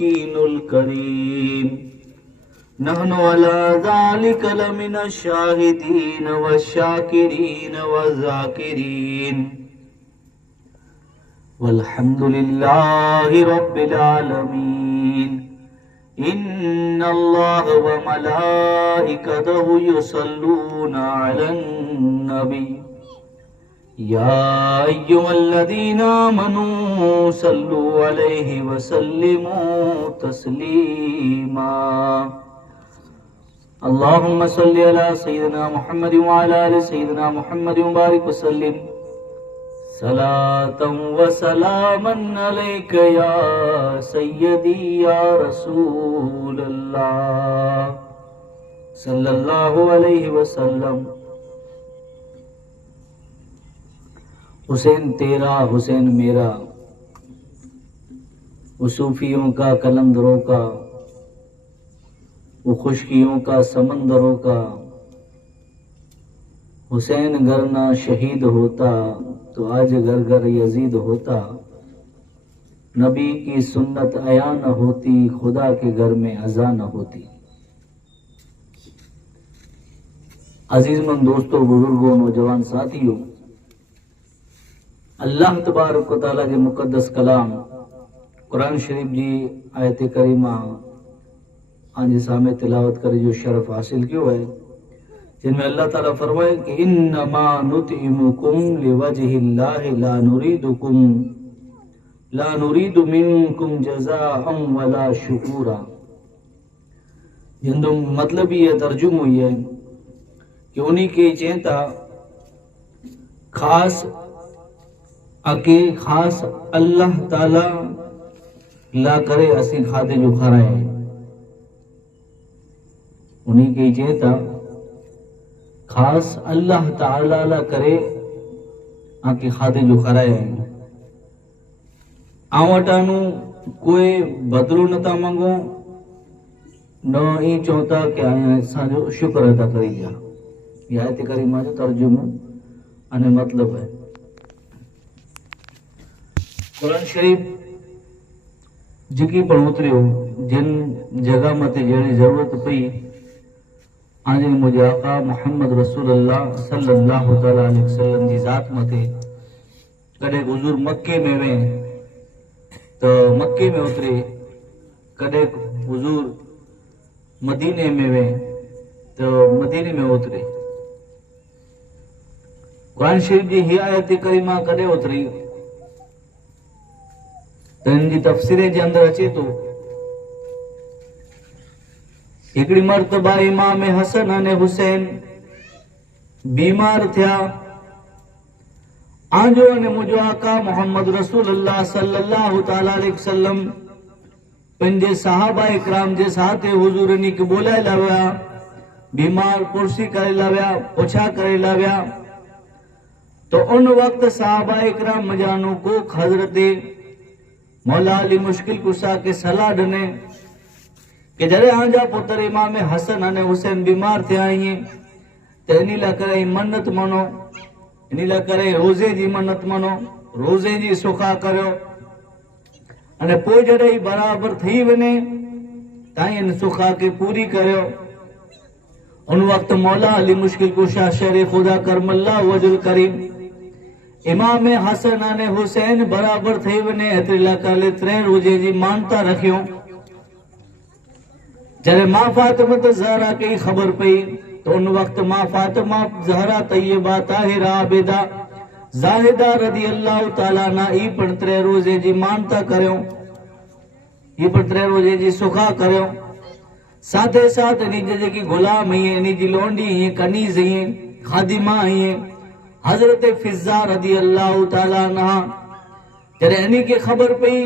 الكريم نحن على ذلك لمن الشاهدين والشاكرين والذاكرين والحمد لله رب العالمين إن الله وملائكته يصلون على النبي يا أيها الذين آمنوا صلوا عليه وسلموا تسليما اللهم صل على سيدنا محمد وعلى آل سيدنا محمد وبارك وسلم صلاة وسلاما عليك يا سيدي يا رسول الله صلى الله عليه وسلم. حسین تیرا حسین میرا، وہ صوفیوں کا کلندروں کا، وہ خشکیوں کا سمندروں کا. حسین گر نہ شہید ہوتا تو آج گھر گھر یزید ہوتا. نبی کی سنت عیا نہ ہوتی، خدا کے گھر میں اذا نہ ہوتی. عزیز مند دوستوں، بزرگوں، نوجوان ساتھیوں، اللہ تبارک و تعالیٰ کے مقدس کلام قرآن شریف جی آیت کریمہ آج سامنے تلاوت کرے جو شرف حاصل کیوں ہے، جن میں اللہ تعالیٰ فرمائے کہ انما نطعمکم لوجہ اللہ لا نرید منکم جزاء ولا شکورا. جن مطلب یہ ترجمہ ہوئی ہے کہ انہی کے چینتا خاص خاص اللہ تعالی لا کرے اسی کھادے جو کھرائے، انہی کی چیتا خاص اللہ تعالی لا کرے آنکہ کھادے جو کھرائے. آوٹانو کوئی بدلو نتا منگو، نہ ہی چوتا کہ آیا جو شکر ادا کری جا. یہ آیت کریمہ جو ترجمہ انے مطلب ہے. قرآن شریف جکی پڑھوتری ہو جن جگہ متے جڑی ضرورت پئی آج مجھے آقا محمد رسول اللہ صلی اللہ علیہ وسلم جی ذات متے کدے حضور مکے میں ویں تو مکے میں اترے، کدے حضور مدینے میں ویں تو مدینے میں اترے. قرآن شریف جی ہی آیت کریمہ کدے اتری تو ان جی تفسیریں جے اندر اچے تو ہکڑی مرتبہ امام حسن نے حسین بیمار تھیا. آنجو نے مجھو آقا محمد رسول اللہ صلی اللہ تعالی علیہ وسلم پنجے صحابہ اکرام جے ساتھ حضور نے کہ بولائے لاویا، بیمار پرسی کرے لاویا، پوچھا کرے لاویا. تو ان وقت صحابہ اکرام مجانوں کو حضرت مولا علی مشکل کسا کے صلاح ڈنے کہ جرے آنجا پتر امام حسن نے حسین بیمار تھے آئیے تو انہی لا کرے منت منو، انہی لا کرے روزے جی منت منو، روزے جی سکھا کرو انہیں پوئی جڑے برابر تھی ونے تائیں ان سکھا کے پوری کرو. ان وقت مولا علی مشکل کشا شر خدا کرم اللہ وجہ الکریم امام حسن نے حسین برابر تھے ونے اتری لکالے 3 روزے جی مانتا رکھیوں. جرے ماں فاطمہ زہرا کی خبر پئی تو ان وقت ماں فاطمہ زہرا طیبہ طاہرہ عابدہ زاہدہ رضی اللہ تعالیٰ نا ای پر 3 روزے جی مانتا کریوں، ای پر 3 روزے جی سکھا کریوں. ساتھے ساتھ انہی جے کی غلام ہیں، انہی جی لونڈی ہیں، کنیز ہیں، خادمہ ہیں. حضرت فضہ رضی اللہ تعالیٰ عنہ جرے انہی کی خبر پئی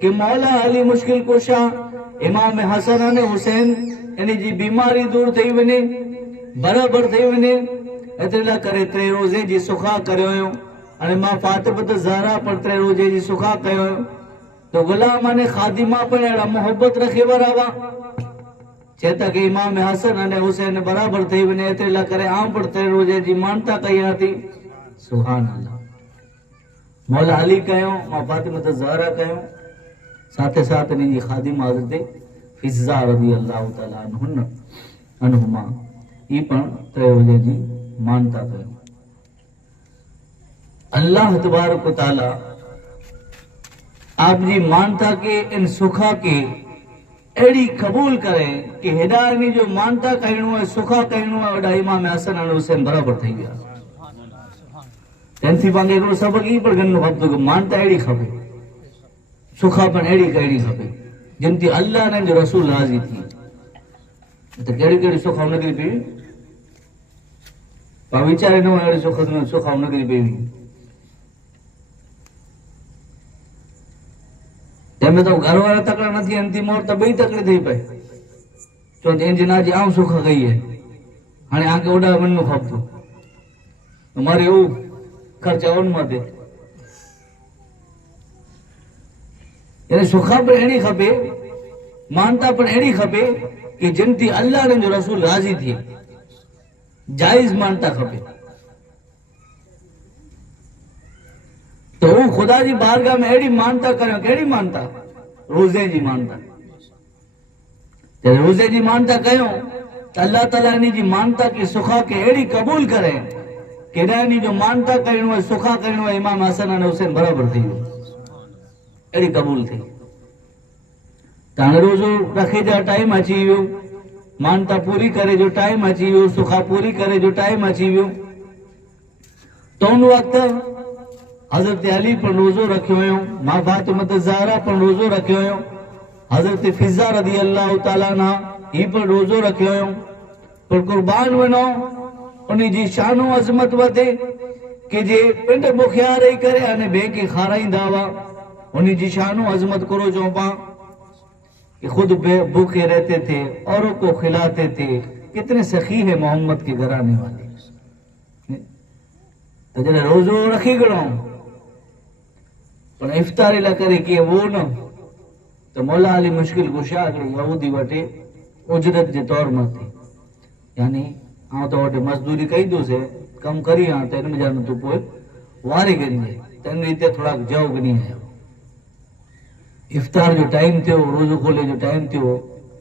کہ مولا علی مشکل کشا امام حسن نے حسین انہی جی بیماری دور تھی ونے، برابر تھی ونے، اتلا کرے 3 روزے جی سکھا کرے ہوئے. انہی ماں فاطمہ زہرا پر 3 روزے جی سکھا کرے ہوئے. تو غلامہ نے خادمہ پر ایڑا محبت رکھے براوا چہتا کہ امام حسن نے حسین برابر تھی ونے اتلا کرے عام پر 3 روزے جی مانتا کہی آتی. سبحان اللہ. مولا علی کہوں، ماں فاطمہ زہرا کہوں، ساتھ ساتھ انہی خادم حضرت فضا رضی اللہ تعالیٰ عنہما یہ پن 3 بجے جی مانتا کریں. اللہ تبارک و تعالی آپ جی مانتا کے ان سکھا کے ایڑی قبول کریں کہ ہدایت جو مانتا کہنو ہے سکھا کہنو ہے وڈا امام حسن اور حسین برابر تھی گیا. تینسی پانگے کو سبق ہی پر گنو خبتو کہ مانتا ایڑی خبے سکھا پن ایڑی کہڑی خبے جن تی اللہ نے جو رسول راضی تھی. تو کیڑی کیڑی سکھا ہونے کے لیے پا وچارے نو ایڑی سکھا ہونے کے لیے جمیں تو گھر والا تکڑا نہ تھی انتی مور تبھی تکڑے تھی پہ چونکہ ان جنا جی آم سکھا گئی ہے ہانے آنکے اڑا منو خبتو ہماری او خرچہ ان ماں دے یعنی سکھا پر اینی خبے مانتا پر اینی خبے کہ جنتی اللہ نے جو رسول راضی تھی جائز مانتا خبے. تو وہ خدا جی بارگاہ میں ایڑی مانتا کریں کیڑی مانتا روزے جی مانتا. روزے جی مانتا کہوں تو اللہ تعالیٰ نے جی مانتا کی سکھا کے ایڑی قبول کریں کہ نہیں جو مانتا کرنو ہے سکھا کرنو ہے امام حسن اور حسین برابر تھی ایڑی قبول تھی. تانے روزو رکھے جا ٹائم اچھی ویو مانتا پوری کرے جو ٹائم اچھی ویو سکھا پوری کرے جو ٹائم اچھی ویو. تو ان وقت حضرت علی پر روزو رکھے ہوئے ہوں ماں فاطمہ زہرا پر روزو رکھے ہوئے ہوں حضرت فضا رضی اللہ تعالیٰ عنہ ہی پر روزو رکھے ہوئے ہوں پر قربان بنو انہی جی شان و عظمت وتے کہ جے پنڈ بخیا رہی کرے آنے بے کے خارائیں دعویٰ انہی جی شان و عظمت کرو چوپاں کہ خود بھوکے رہتے تھے اوروں کو کھلاتے تھے. کتنے سخی ہے محمد کے گھرانے والے. تو جنہیں روزو رکھی گڑوں پر افطاری لکرے کیے وہ نہ تو مولا علی مشکل گشا کے یہودی وٹے اجرت جے طور میں تھی یعنی آن تو وٹے مزدوری کئی دو سے کم کری آن تین میں جانا تو پوئے وارے گنجے تین ریتے تھوڑا جاؤ گنی ہے. افطار جو ٹائم تھے روزو کھولے جو ٹائم تھے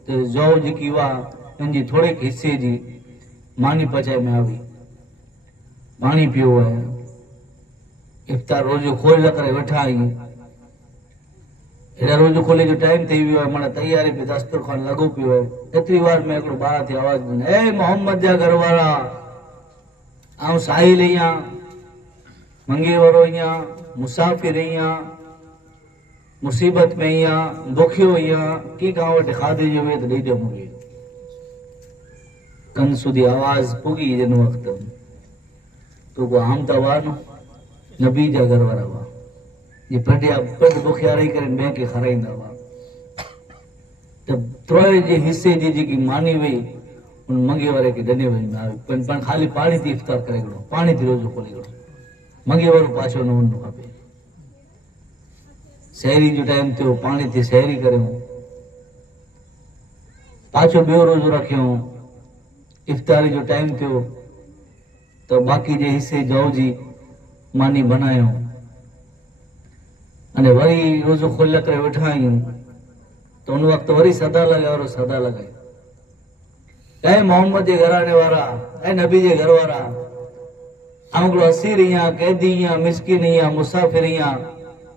تو جاؤ جی کی واہ ان جی تھوڑے حصے جی مانی پچائے میں آوی پانی پیو ہے افطار روزو کھول لکرے وٹھا آئی ایڈا روزو کھولے جو ٹائم تھی بھی ہے مانا تیاری پہ دسترخوان لگو پیو ہے. اتری بار میں اکڑو بارہ تھی آواز دینا اے محمد جا گھر وارا آؤں ساحل ایاں منگے ورو ایاں مسافر ایاں مصیبت میں ایاں بکھیو ایاں کی کہاں وٹے خادے جو ہوئے تو لے جو مگے کن سودی آواز پوگی جن وقت تو کو ہم توانو نبی جا گھر وارا وا یہ پڑھیا پڑھ بخیا رہی کریں میں کے خرائیں دا وا تب تروئے جے حصے جی کی مانی ہوئی ان منگے وارے کے دنے ہوئی میں پن خالی پانی تھی افطار کرے گڑو پانی تھی روزو کھولے گڑو منگے وارو پاچھو نو انو کھا پہ سہری جو ٹائم تھے وہ پانی تھی سہری کرے ہوں پاچھو بیو روزو رکھے ہوں افطاری جو ٹائم تھے وہ تو باقی جے حصے جاؤ جی مانی بنائے ہوں انہیں وری روزو کھول لکرے وٹھائیں ہوں تو ان وقت وری صدا لگے اور صدا لگے اے محمد جے گھرانے وارا اے نبی جے گھر وارا آنگلو اسیر ہیاں قیدی ہیاں مسکین ہیاں مسافر ہیاں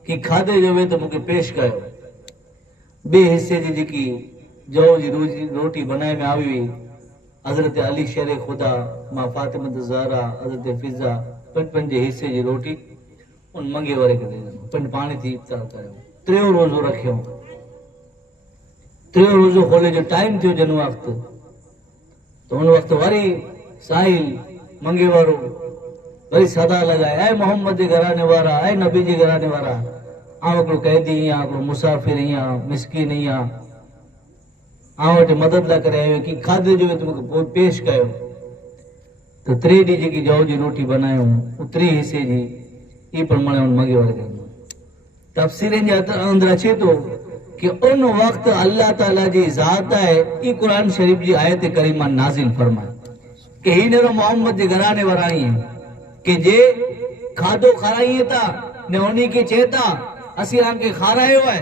کی کھادے جو ہوئے تو مجھے پیش کرو بے حصے جی کی جو جی روٹی بنائے میں آوی ہوئی حضرت علی شیر خدا ماں فاطمہ زہرا حضرت فضا پن جے حصے جی روٹی ان منگے ورے کے دے دیں پن پانی تھی افطار کرے ہوں تریو روزو رکھے ہوں تریو روزو کھولے جو ٹائم تھے جن وقت تو ان وقت وری ساحل منگے وارو وری صدا لگائے اے محمد جے گھرانے وارا اے نبی جے گھرانے وارا آنکڑو قیدی ہیں آنکڑو مسافر ہیں مسکین ہیں آوٹے مدد نہ کرے ہوئے کی کھادے جو ہے تم کو پیش کرے ہو تو تری ڈی جی کی جاؤ جی روٹی بنائے ہوں اتری حصے جی یہ پر منے ان مگے والے کریں تفسیریں جاتا اندر اچھے تو کہ ان وقت اللہ تعالیٰ جی ذات ہے یہ قرآن شریف جی آیت کریمہ نازل فرمائے کہ ہی نے محمد جی گھرانے ورائی ہیں کہ جے کھادو کھارائیے تا نے انہی کے چیتا اسی آن کے کھارائے ہوئے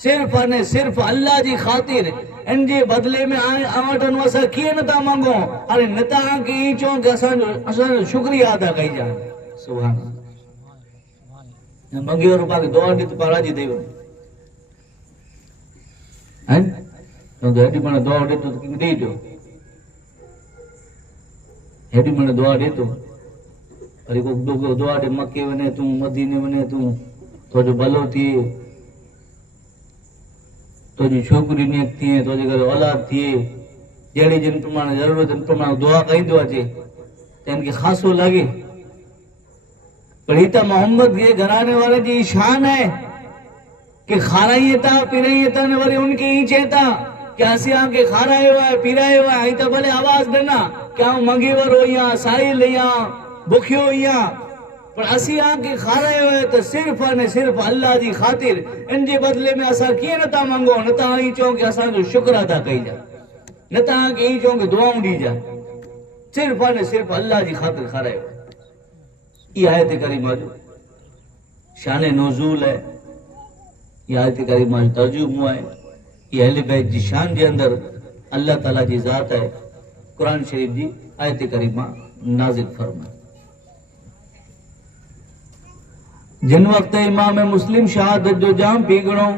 صرف نے صرف اللہ جی خاطر ان جے بدلے میں آٹن وسا کیے نتا مانگو ارے نتا کی ای چون کہ اسان شکریہ ادا کئی جائے سبحان اللہ منگی اور پاک دعا دیت پارا جی دیو ہیں تو ہیڈی من دعا دیت تو کیں دی جو ہیڈی من دعا دیت تو ارے کو دعا دے مکے ونے تو مدینے ونے تو جو بلو تھی تو جی چھوکری نیک تھی تو جی گھر اولاد تھی جیڑی جن پرمانے ضرورت ان پرمانے دعا کہیں دعا چے تو ان کی خاصو لگے پڑھیتا محمد کے گھرانے والے جی شان ہے کہ کھارائیے تا پیرائیے تا نوری ان کے ہی چیتا کیا سیاں کے کھارائے ہوا ہے پیرائے ہوا ہے تو بلے آواز دینا کیا منگی ور ہوئیاں سائی لیاں بکھی ہوئیاں پر اسی آنکھ کھارے ہوئے تو صرف نے صرف اللہ دی خاطر ان جے بدلے میں اسا کیے نتا منگو نتا ہی چون کہ اسا جو شکر ادا کئی جا نتا کہ ہی چون کہ دعاؤں دی جا صرف نے صرف اللہ دی خاطر کھارے ہوئے یہ آیت کریمہ جو شان نزول ہے یہ آیت کریمہ جو ترجمہ ہے یہ اہل بیت جی شان جے اندر اللہ تعالیٰ جی ذات ہے قرآن شریف جی آیت کریمہ نازل فرمائے جن وقت امام مسلم شہادت جو جام پیگڑوں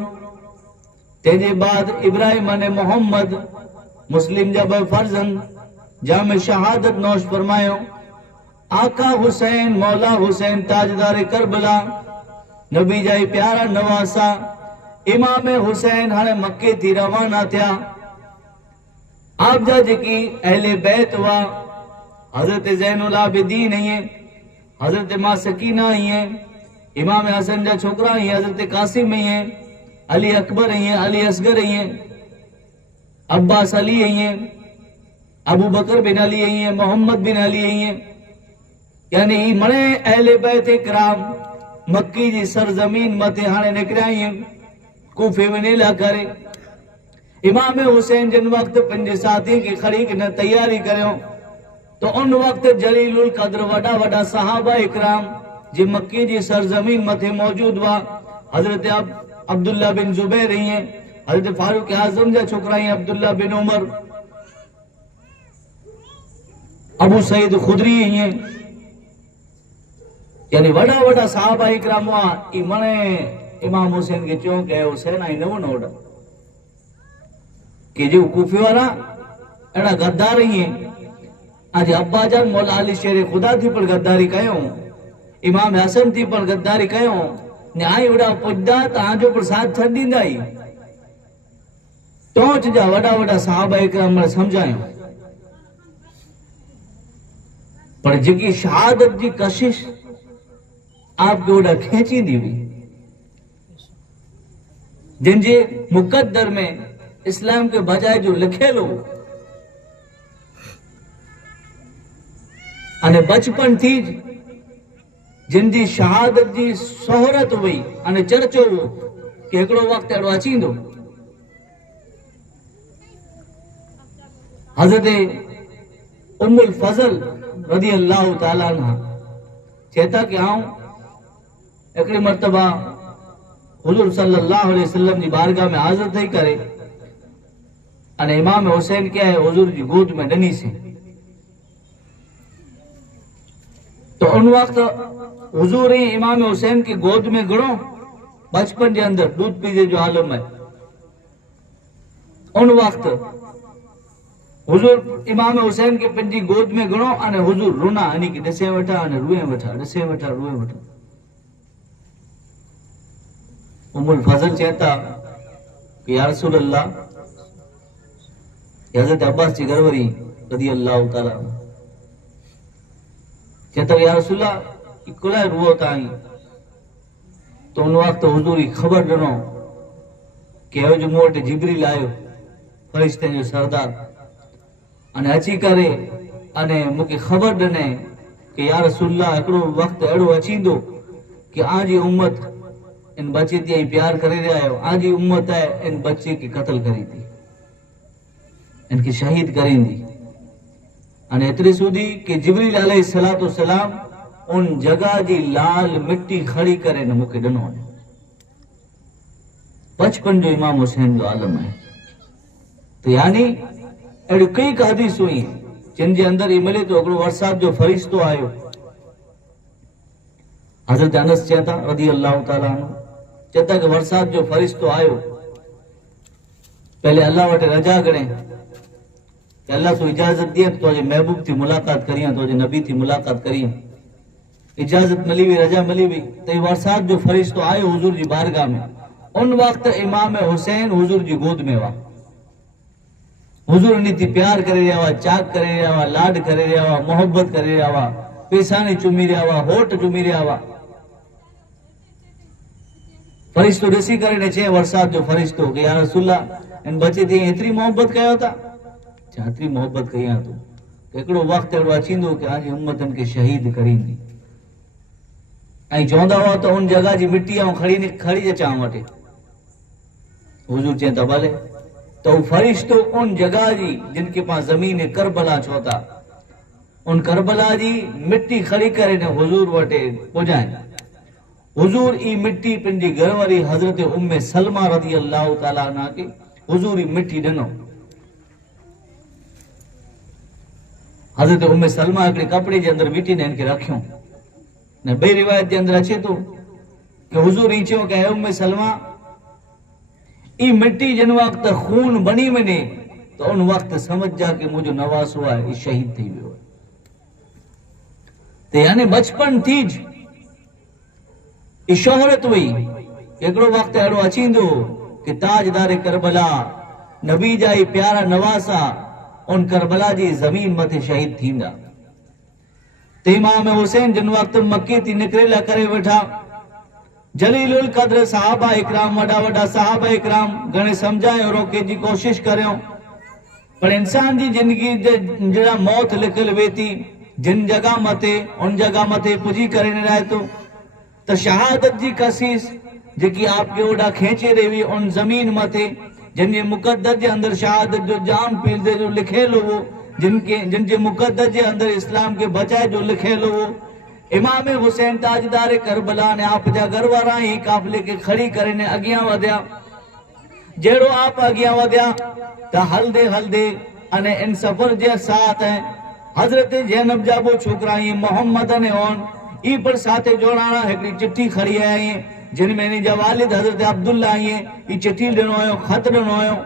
تیجے بعد ابراہیم نے محمد مسلم جب فرزن جام شہادت نوش فرمائیوں آقا حسین مولا حسین تاجدار کربلا نبی جائی پیارا نواسا امام حسین ہنے مکے تھی روانہ تھیا آپ جا جکی اہل بیت وا حضرت زین العابدین ہیں حضرت ماں سکینہ ہیں امام حسن جا چھوکرا ہیں حضرت قاسم ہیں علی اکبر ہیں علی اصغر ہیں عباس علی ہیں ابو بکر بن علی ہیں محمد بن علی ہیں یعنی مڑے اہل بیت اکرام مکی جی سرزمین متے ہانے نکرائی ہیں کوفے میں نیلا کرے امام حسین جن وقت پنج ساتھی کی خریق نے تیاری کریں تو ان وقت جلیل القدر وڈا وڈا صحابہ اکرام جی مکی جی سرزمین متھے موجود وا حضرت عبداللہ بن زبیر ہیں حضرت فاروق اعظم جا چھکرائی عبداللہ بن عمر ابو سعید خدری ہیں یعنی وڈا وڈا صحابہ اکرام وا ایمانے امام حسین کے چونک ہے حسین آئی نو نوڑا کہ جو کوفی وارا ایڈا گدار ہیں آج ابا جان مولا علی شیر خدا تھی پر گداری کہے ہوں امام حسن تھی پر گداری کہے ہوں نیائی اڑا پجدہ تانجو پر ساتھ چھڑ دین دائی ٹونچ جا وڈا وڈا صحابہ اکرام میں سمجھائیں پر جکی شہادت جی کشش آپ کے اڑا کھینچی دی ہوئی جن جی مقدر میں اسلام کے بجائے جو لکھے لو انے بچپن تھی جن جی شہادت جی سہورت ہوئی انے چرچو ہو کہ ایکڑو وقت اڑو اچین دو حضرت ام الفضل رضی اللہ تعالیٰ عنہ چہتا کہ آؤں ایکڑی مرتبہ حضور صلی اللہ علیہ وسلم جی بارگاہ میں حاضر تھی کرے انے امام حسین کیا ہے حضور جی گود میں ڈنی سے تو ان وقت حضور امام حسین کی گود میں گڑوں بچپن کے اندر دودھ پیجے جو عالم ہے ان وقت حضور امام حسین کے پنجی گود میں گڑوں انے حضور رونا انہی کی ڈسے وٹھا انے روئے وٹھا ڈسے وٹھا روئے وٹھا ام الفضل چہتا کہ یا رسول اللہ حضرت عباس جی گروری رضی اللہ تعالیٰ چہتا کہ یا رسول اللہ کلائے روح تائیں تو ان وقت حضوری خبر ڈنو کہ جو موٹ جبریل آئے فرشتے جو سردار انہیں اچھی کرے انہیں مکی خبر ڈنے کہ یا رسول اللہ اکڑو وقت اڑو اچھی دو کہ آجی امت ان بچے تھی پیار کرے رہا ہے آجی امت ہے ان بچے کی قتل کری تھی ان کی شہید کریں دی ان اتری سودی کہ جبریل علیہ السلام ان جگہ جی لال مٹی کھڑی کرے نہ مکے ڈنو बचपन जो इमाम हुसैन जो आलम है। तो यानी अड़ी कई हदीस हुई जिन जे अंदर मिले तो हिकिड़ो वरसात जो फरिश्तो आयो। हज़रत अनस चेता रज़ी अल्लाह ताला अन्हु चेता कि वरसात जो फरिश्तो आयो, पहले अल्लाह वटे रजा गणे कि अल्लाह तो इजाजत दिए तो महबूब थी मुलाकात करियां, तो नबी थी मुलाकात करियां। इजाजत मिली हुई, रजा मिली हुई, तो वरसात जो फरिश्तो आयो हुजूर जी बारगाह में। उन वक्त इमाम हुसैन हुजूर जी गोद में हुआ। हुजूर उन्हीं थी प्यार करे रहा हुआ, चाक करे रहा हुआ, लाड करे रहा हुआ, मोहब्बत करे रहा हुआ, पेशानी चुमी रहा हुआ, होठ चुमी रहा हुआ। फरिश्तो ॾिसी करे ने चए वरसात जो फरिश्तो कि या रसूलल्लाह इन बचे थी एतिरी मोहब्बत कयो था, एतिरी मोहब्बत कयां तूं त हिकिड़ो वक़्तु अहिड़ो अचींदो कि अॼु उम्मतनि खे शहीद करींदी। ऐं चवंदा हुआ त उन जगह जी मिट्टी ऐं खड़ी अचां वटि। हुजूर चए त भले। तो फरिश्तो उन जगह जी जिनके पास जमीन करबला चो था, उन करबला जी मिट्टी खड़ी करे ने हुजूर वटे पुजाए। हुजूर ई मिट्टी पंहिंजी घरवारी हजरत उम्मे सलमा रज़ी अल्लाह ताला अन्हा के हुजूर ई मिट्टी ॾिनो। हजरत उम्मे सलमा हिकिड़े कपिड़े जे अंदर विटी ने इनखे रखियो। ने ॿई रिवायत जे अंदर अचे थो कि हुजूर ई चयो कि हे उम्मे सलमा, ई मिट्टी जिन वक्त खून बनी वञे तो उन वक्त समझ जा कि मुंहिंजो नवासो आहे ई शहीद थी वियो। तो यानी बचपन थी ई शोहरत हुई। हिकिड़ो वक्त अहिड़ो अचींदो कि ताजदार करबला नबी जा ई प्यारा नवासा उन करबला जी ज़मीन मथे शहीद थींदा। तो इमाम हुसैन जिन वक्त मक्के थी निकिरेला करे वेठा, जलीलुल कद्र साहबा इकराम, वडा वडा साहबा इकराम घणे समझायो रोके जी कोशिश करियो, पर इंसान जी जिंदगी जड़ा मौत लिखल वेती जिन जगह मथे उन जगह मथे पुजी करे न रहे तो शहादत जी कसीस जेकी आपके ओडा खेचे रही उन जमीन मथे जिनके मुकद्दर के अंदर शहादत जो जाम पीलदे जो लिखेलो वो, जिनके मुकद्दर के अंदर इस्लाम के बचाए जो लिखेलो वो, इमाम हुसैन ताजदार करबला ने आप जा घरवारा ही काफिले के खड़ी करे ने अगियां वधिया। जेड़ो आप अगियां वधिया त हलदे हलदे अने इन सफर जे साथ है हजरत ज़ैनब जा बो छोकरा ही मोहम्मद ने ओन ई पर साथे जोड़ाना हिकड़ी चिट्ठी खड़ी आई जिनमें इन जा वालिद हजरत अब्दुल्ला आई ई चिट्ठी ॾिनो हुयो, खत ॾिनो हुयो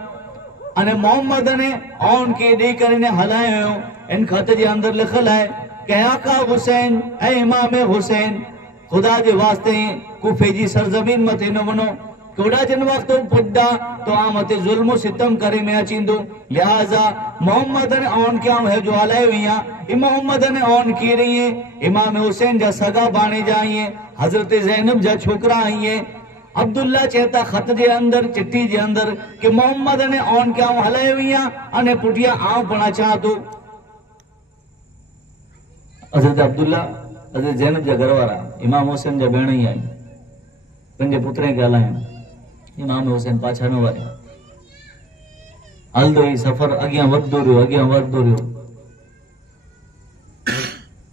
अने मोहम्मद ने ओन के ॾेई करे ने हलायो। इन खत जे अंदर लिखल है कि आका हुसैन ऐ इमाम हुसैन, खुदा के वास्ते कूफे जी सरजमीन मथे न वनो, कोड़ा जिन वक्त पुड्डा तो आ मते जुल्म सितम करे में अचींदो। लिहाजा मोहम्मद ने ऑन क्या है जो हलायो हिया ई मोहम्मद ने ऑन की रही है। इमाम हुसैन जा सगा बाणे जाइए, हजरत ज़ैनब जा छोकरा आइए। अब्दुल्ला चेता खत जे अंदर चिट्ठी जे अंदर कि मोहम्मद ने ऑन क्या हलायो हिया अने पुटिया आऊं पण चाह तो। हजरत अब्दुल्ला हजरत ज़ैनब जा घरवारा इमाम हुसैन जा भेण ही आई, पंहिंजे पुत्रे खे हलायो। इमाम हुसैन पाछा न वरिया, हलदो ही सफ़र अॻियां वधंदो रहियो, अॻियां वधंदो रहियो।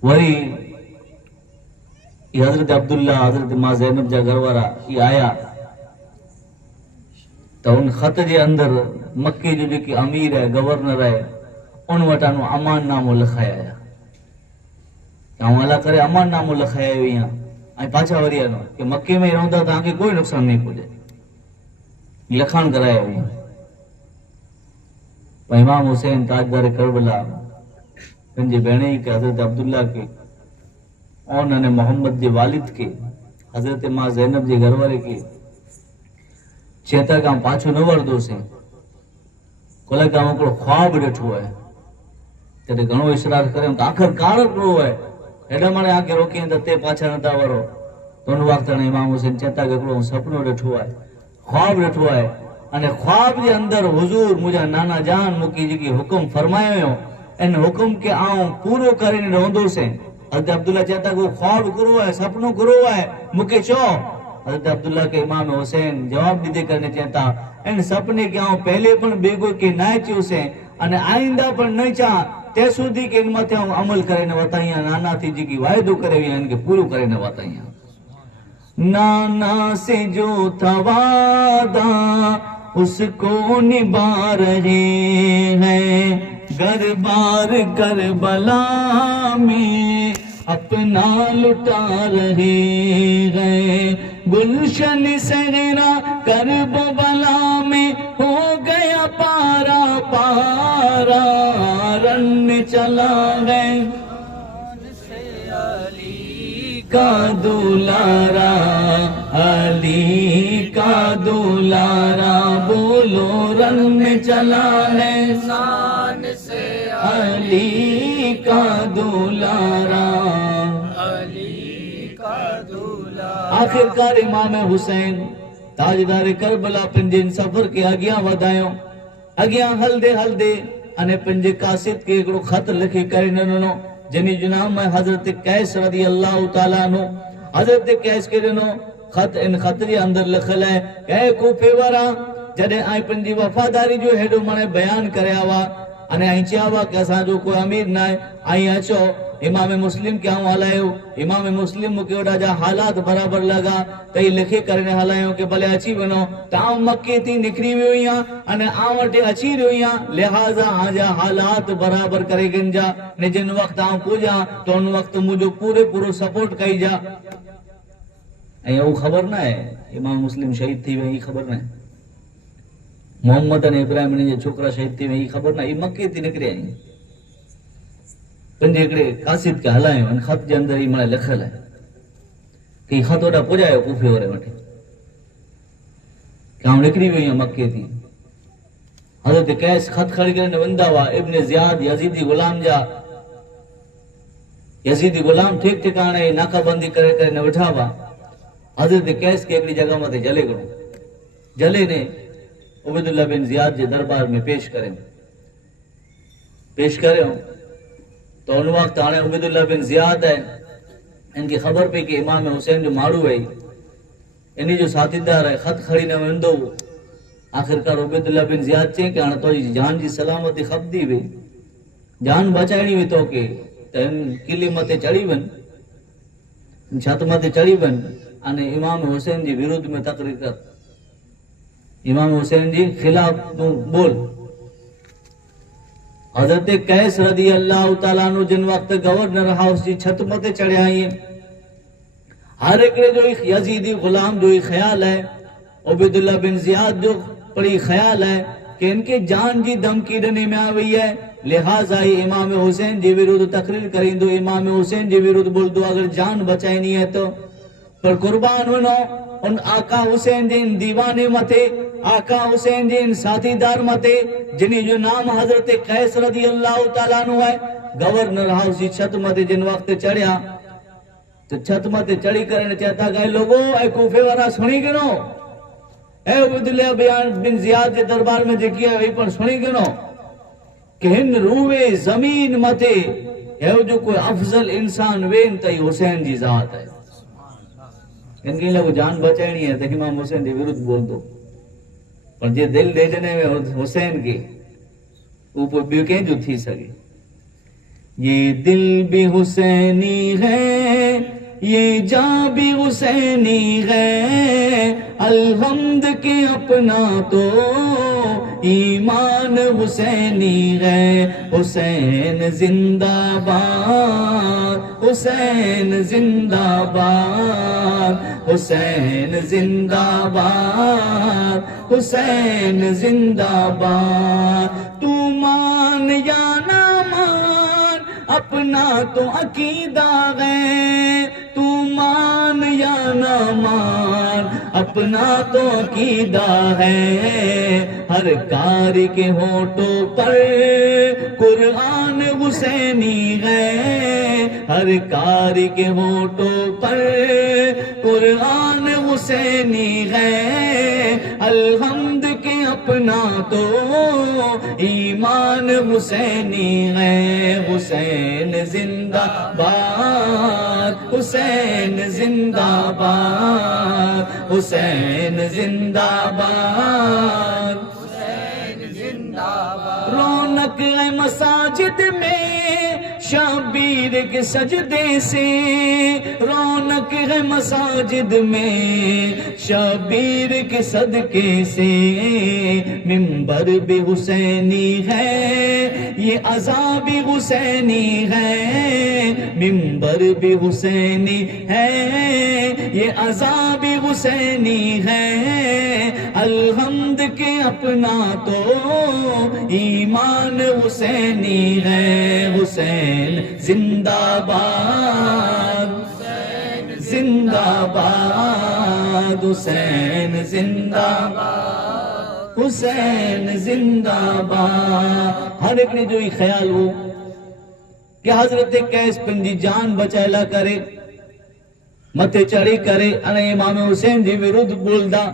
वरी हजरत अब्दुल्ला हजरत मां ज़ैनब जा घरवारा ये आया तो उन खत जे अंदर मक्के जो जेकी अमीर है, गवर्नर है, उन वटानो अमान नामो लिखाया अला करे अमान नामो लिखाया यहाँ ऐं पाछा वरी आनो कि मक्के में रहंदा तव्हांखे कोई नुक़सान नहीं पुजे, लिखाण कराया हुई। इमाम हुसैन ताजदार करबला पंहिंजे भेणे के हजरत अब्दुल्ला के और ने मोहम्मद जे वालिद के हजरत मां ज़ैनब जे घरवारे के चेता का पाछो न वरदोसीं, कोला का हिकिड़ो ख्वाब ॾिठो है, तॾहिं घणो इशरार करियो त आख़िरकार हिकिड़ो है हेॾा माणे आके रोकियईं त ते पाछा नथा वरो। तो उन वक़्त इमाम हुसैन चेता के हिकिड़ो सपनो ॾिठो है, ख्वाब ॾिठो है अने ख्वाब जे अंदर हुजूर मुंहिंजा नाना जान मूंखे जेकी हुकुम फरमायो हो इन हुकुम के आऊं पूरो करे रहंदोसीं। हज़रत अब्दुल्ला चेता को ख्वाब करो है, सपनो करो है, मूंखे चो। हज़रत अब्दुल्ला के इमाम हुसैन जवाब दीदे करने चेता इन सपने के आऊं पहले पण बेगो के ना चयोसीं अने आइंदा पण न चाह ते सुधी के इन मथे अमल करे न वताइया, नाना थी जेकी वायदो करे इनके पूरो करे न वताइया। نانا سے جو تھا وعدہ اس کو نبھا رہے ہیں، گر بار کربلا میں اپنا لٹا رہے ہیں، گلشن صغرا کرب و بلا میں ہو گیا پارا پارا، رن چلا گئے کا دولارا، علی کا دولارا، بولو رن میں چلا ہے شان سے علی کا دولارا، علی کا دولارا۔ آخر کار امام حسین تاجدار کربلا پنجن سفر کے اگیاں ودایوں، اگیاں ہلدے ہلدے انہیں پنج قاصد کے ایک خط لکھی کرنو، جنہی جو نام ہے حضرت قیس رضی اللہ تعالیٰ عنہ۔ حضرت قیس کے دنوں خط ان خط جے اندر لکھل ہے کہ اے کوفے وارا، جڏهن آئیں پنجی وفاداری جو ہیڈو مانے بیان کریا ہوا، انہیں آئیں چاہا ہوا کہ اساں جو کوئی امیر نہ ہے، آئیں اچو امام مسلم کیا ہوں حلائیو، امام مسلم مکہ وڈا جا حالات برابر لگا تئی لکھے کرنے حلائیو کہ بلے اچھی بنو، تاؤں مکہ تھی نکری ہوئیاں انہیں آوٹے اچھی ہوئیاں، لہذا آجا حالات برابر کرے گنجا، نے جن وقت آؤں پوجا تو ان وقت مجھو پورے پورو سپورٹ کئی جا۔ ایہ وہ خبر نہ ہے امام مسلم شہید تھی وہی خبر نہ ہے، محمد ابراہیم نے چھوکرا شہید تھی وہی خبر نہ، یہ مکہ تھی نکری آئیں پنجے اکڑے قاصد کے حلائیں ان خط جے اندر ہی مڑے لکھل ہے کہ خط وڈا پجائے کوفے وارے وٹے کہ ہم نکری ہوئی ہیں مکے تھی۔ حضرت قیس خط کھڑی کرنے وندا ہوا، ابن زیاد یزیدی غلام جا، یزیدی غلام ٹھیک ٹھکانے ناکہ بندی کرنے وٹھا ہوا۔ حضرت قیس کے ایکڑی جگہ متے جلے گڑو، جلے نے عبیداللہ بن زیاد جے دربار میں پیش کرے ہوں تو ان وقت آنے عبیداللہ بن زیاد ہے، ان کی خبر پہ کہ امام حسین جو ماڑو ہے انہی جو ساتھی دار ہے خط کھڑی نے وندو، آخرکار عبیداللہ بن زیاد چاہیں کہ آنے تو جان جی سلامتی خب دی ہوئی، جان بچائنی ہوئی تو کہ ان کلی متے چڑی ون، چھت متے چڑی ون، آنے امام حسین جی ویرود میں تقریر کر، امام حسین جی خلاف تو بول۔ حضرت قیس رضی اللہ تعالیٰ عنہ جن وقت گورنر ہاؤس جی چھت متے چڑھے آئیں، ہر ایک جو یزیدی غلام جو خیال ہے، عبیداللہ بن زیاد جو پڑی خیال ہے کہ ان کے جان جی دھمکی ڈنے میں آوئی ہے، لہٰذا ہی امام حسین جی ویرود تقریر کریں دو، امام حسین جی ویرود بول دو، اگر جان بچائی نہیں ہے تو پر قربان ونو ان آقا حسین جن دیوانے متے، آقا حسین جن ساتھی دار متے، جنہی جو نام حضرت قیس رضی اللہ تعالیٰ عنہ ہے، گورنر ہاؤس جی چھت متے جن وقت چڑھیا تو چھت متے چڑھی کرنے چاہتا کہ لوگو اے کوفے وارا سنی گنو، اے عبیداللہ بن زیاد کے دربار میں جکیا ہے وہی پر سنی گنو کہ ہن روے زمین متے ہے جو کوئی افضل انسان وین تئی حسین جی ذات ہے، ان کے لئے جان بچائنی ہے تو امام حسین دی ویرود بول دو، پر جے دل دے جنے میں حسین کے اوپر بھی کہیں جو تھی سکے، یہ دل بھی حسینی ہے یہ جان بھی حسینی ہے، الحمد کے اپنا تو ایمان حسینی ہے، حسین زندہ باد حسین زندہ باد حسین زندہ باد حسین زندہ باد، تو مان یا نہ مان اپنا تو عقیدہ ہے، تو مان یا نہ مان اپنا تو عقیدہ ہے، ہر کاری کے ہونٹوں پر قرآن حسینی ہے، ہر کاری کے ہونٹوں پر قرآن حسینی ہے، الحمد کے اپنا تو ایمان حسینی ہے، حسین زندہ باد حسین زندہ باد حسین زندہ باد حسین زندہ باد، رونق ہے مساجد میں شبیر کے سجدے سے رونق ہے مساجد میں، شبیر کے صدقے سے منبر بھی حسینی ہے، یہ عذاب حسینی ہے، منبر بھی حسینی ہے، یہ عذاب حسینی ہے، الحمد کے اپنا تو ایمان حسینی ہے، حسین زندہ باد، زندہ باد، حسین زندہ باد، حسین زندہ باد۔ ہر ایک نے جو ہی خیال ہو کہ حضرت قیس پنجی جان بچائلا کرے، متے چڑھی کرے انہیں امام حسین جی وردھ بولدا،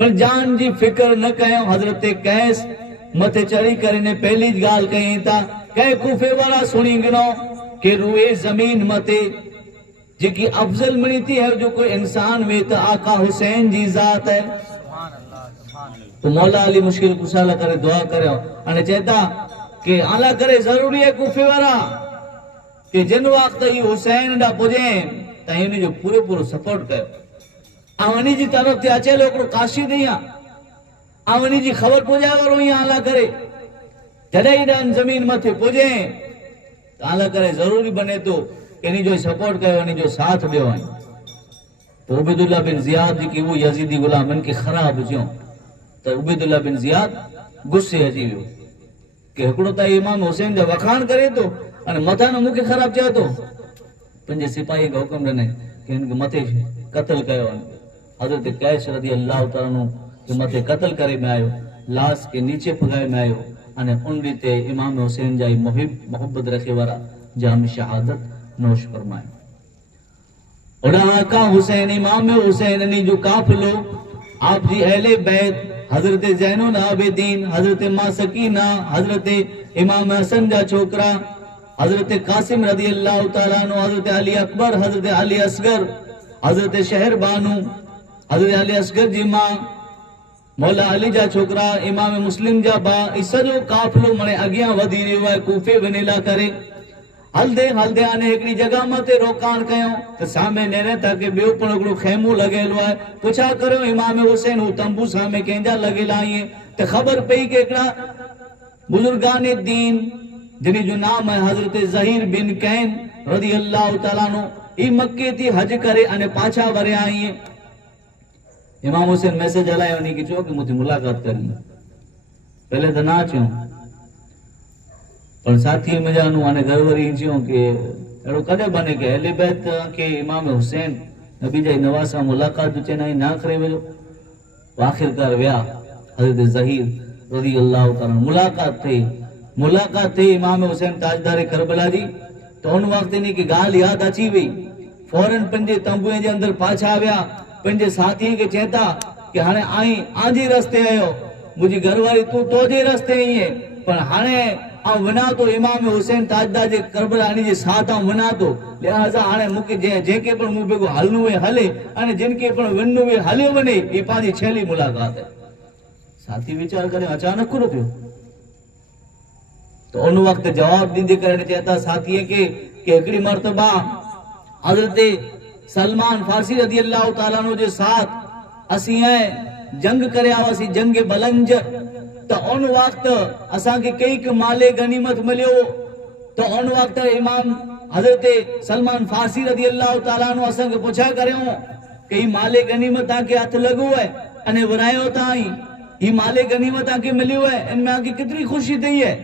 پر جان جی فکر نہ کہو۔ حضرت قیس متے چڑھی کرے نے پہلی گال کہیں تا کہ کوفے والا سنی گنو کہ روئے زمین متے جی کی افضل منیتی ہے جو کوئی انسان میں تا آقا حسین جی ذات ہے۔ تو مولا علی مشکل کسالہ کرے دعا کرے انہیں چاہتا کہ اللہ کرے ضروری ہے کوفے والا کہ جن وقت ہی حسین ڈا پجیں تا انہیں جو پورے پورے سپورٹ کرے، آوانی جی طرف تے اچھے لوگ کاشی دیا، آوانی جی خبر پوجا کرو یہ اللہ کرے جڑائی ڈان زمین متھے پوجیں تو اللہ کرے ضروری بنے تو انہیں جو سپورٹ کرے انہیں جو ساتھ دے ہوئیں۔ تو عبیداللہ بن زیاد جی کی وہ یزیدی غلام ان کی خراب جیوں تو عبیداللہ بن زیاد گسے عجیب ہو کہ ہکڑو تا امام حسین جا وکھان کرے تو انہیں متھا نہ مکہ خراب چاہے تو پنجے سپاہی کا حکم رہنے کہ ان کے متھے قتل کرے ہوئیں۔ حضرت قیس رضی اللہ تعالیٰ عنہ کہ متے قتل کرے میں آئے لاس کے نیچے پگائے میں آئے انہیں ان ریتے امام حسین جائی محبت رکھے ورہ جام شہادت نوش فرمائے۔ اور آقا حسین امام حسین نے جو کافلو آپ جی اہل بیت حضرت زین العابدین، حضرت ماں سکینہ، حضرت امام حسن جا چھوکرا، حضرت قاسم رضی اللہ تعالیٰ عنہ، حضرت علی اکبر، حضرت علی اصغر، حضرت شہر بانو، حضرت علی اصغر جی ماں، مولا علی جا چھوکرا، امام مسلم جا با، اس جو کافلو منے اگیاں ودی رہے ہوئے کوفے ونیلا کرے۔ ہل دے آنے ایکڑی جگہ ماتے روکان کہوں تو سامنے نیرے تاکہ بیو پر اگڑو خیمو لگے لوائے پوچھا کرو امام حسین ہو تنبو سامنے کینجا لگے لائیں تو خبر پئی کہ ایکڑا بزرگان دین جنہی جو نام ہے حضرت ظہیر بن کین رضی اللہ تعالیٰ عنہ ای مکے تھی حج کرے انہیں پاچھا برے آئیں۔ امام حسین میسج علائے انہیں کی چوہ کہ مجھے ملاقات کرنی پہلے تو نہ چوں پر ساتھی میں جانو آنے گھروری چوں کہ ایڑو کدے بنے کہ اہل بیت کے امام حسین نبی جائی نواسا ملاقات جو چنائی نہ کرے ویلو آخر کار ویا حضرت ظہیر رضی اللہ تعالیٰ ملاقات تھے امام حسین تاجدار کربلا جی تو ان وقت نہیں کہ گال یاد اچھی وئی فوراں پنجے تنبوئیں جے اندر پاچھا ویا پنجے ساتھیں کے چہتا کہ ہانے آئیں آنجی رستے آئیو مجھے گھرواری تو جے رستے ہی ہے پر ہانے آن ونا تو امام حسین تاجدار جے کربلا آنی جے ساتھ آن ونا تو لہذا آنے مکہ جے کے پر مجھے کو حلنو ہے حلے آنے جن کے پر ونو ہے حلے ونے یہ پانچی چھیلی ملاقات ہے۔ ساتھی وچار کریں اچانک کرو پیو تو ان وقت جواب دیندے کرنے چاہتا ساتھی ہے کہ ایکڑی مرتبہ حضرت سلمان فارسی رضی اللہ تعالیٰ عنہ جو ساتھ اسی ہیں جنگ کرے آواسی جنگ بلنجر تو ان وقت اساں کے کئی کے مالے غنیمت ملیو تو ان وقت امام حضرت سلمان فارسی رضی اللہ تعالیٰ عنہ اساں کے پوچھا کرے ہوں کہ یہ مالے غنیمت آن کے ہاتھ لگو ہے انہیں ورائے ہوتا آئیں یہ مالے غنیمت آن کے ملیو ہے ان میں آن کی کتنی خوشی دی ہے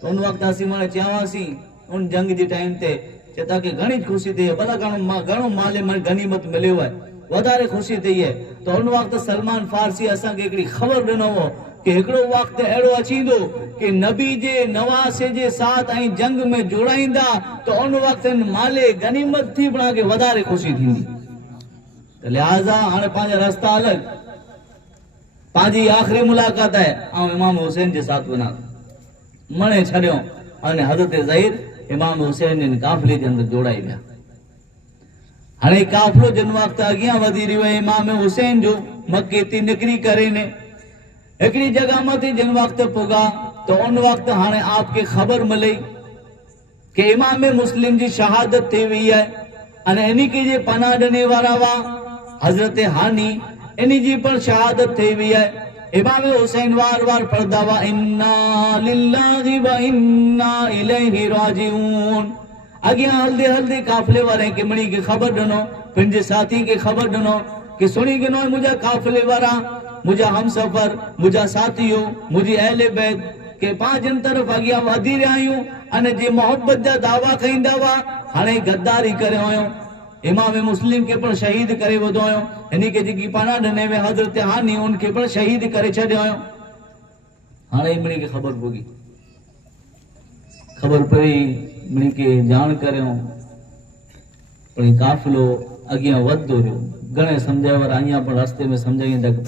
تو ان وقت آسی مانے چاہواسی ان جنگ جی ٹائم تے چاہتا کہ گھنی خوشی دی ہے بلا گھنو مالے من غنیمت ملیو ہے ودارے خوشی دی ہے تو ان وقت سلمان فارسی اساں کے ایکڑی خبر ڈنو ہو کہ ایکڑو وقت ایڑو اچھی دو کہ نبی جے نواسے جے ساتھ آئیں جنگ میں جوڑائیں دا تو ان وقت مالے غنیمت تھی بنا کے ودارے خوشی تھی دی لہذا آنے پانچ رستہ الگ پانچی آخری ملاقات ہے امام حسین جے ساتھ بنا منے چھڑیوں آنے حضرت ظہیر امام حسین نے کافلے کے اندر جوڑائی گیا ہنے کافلو جن وقت آگیاں ودیری ہوئے امام حسین جو مکہ تی نکری کرے نے ایکڑی جگہ ماں تھی جن وقت پگا تو ان وقت ہانے آپ کے خبر ملئی کہ امام مسلم جی شہادت تھی ہوئی ہے અને એની કે જે પનાહ ॾिने वारा हुआ हज़रत हानी इन जी पण शहादत थी हुई है। इमाम हुसैन वार वार पढ़दा हुआ इन्ना लिल्लाहि व इन्ना इलैहि राजिऊन। अॻियां हलदे हलदे काफ़िले वारे किमणी खे ख़बर ॾिनो, पंहिंजे साथी खे ख़बर ॾिनो कि सुणी गिनो मुंहिंजा काफ़िले वारा, मुंहिंजा हमसफ़र, मुंहिंजा साथियो, मुंहिंजी अहले बैत के पांचनि तरफ़ अॻियां वधी रहिया आहियूं अने जे मोहब्बत जा दावा कईंदा हुआ हाणे गद्दारी करे हुयो। इमाम मुस्लिम के पण शहीद करे वधो हुयो। हिन खे जेकी पनाह ॾिने में हज़रत हानी उनखे पण शहीद करे छॾियो हुयो। हाणे इमणी खे ख़बर पई इमणी खे जाण करियो पण काफ़िलो अॻियां वधंदो रहियो। घणे सम्झाए वारा अञा पण रस्ते में सम्झाईंदा कि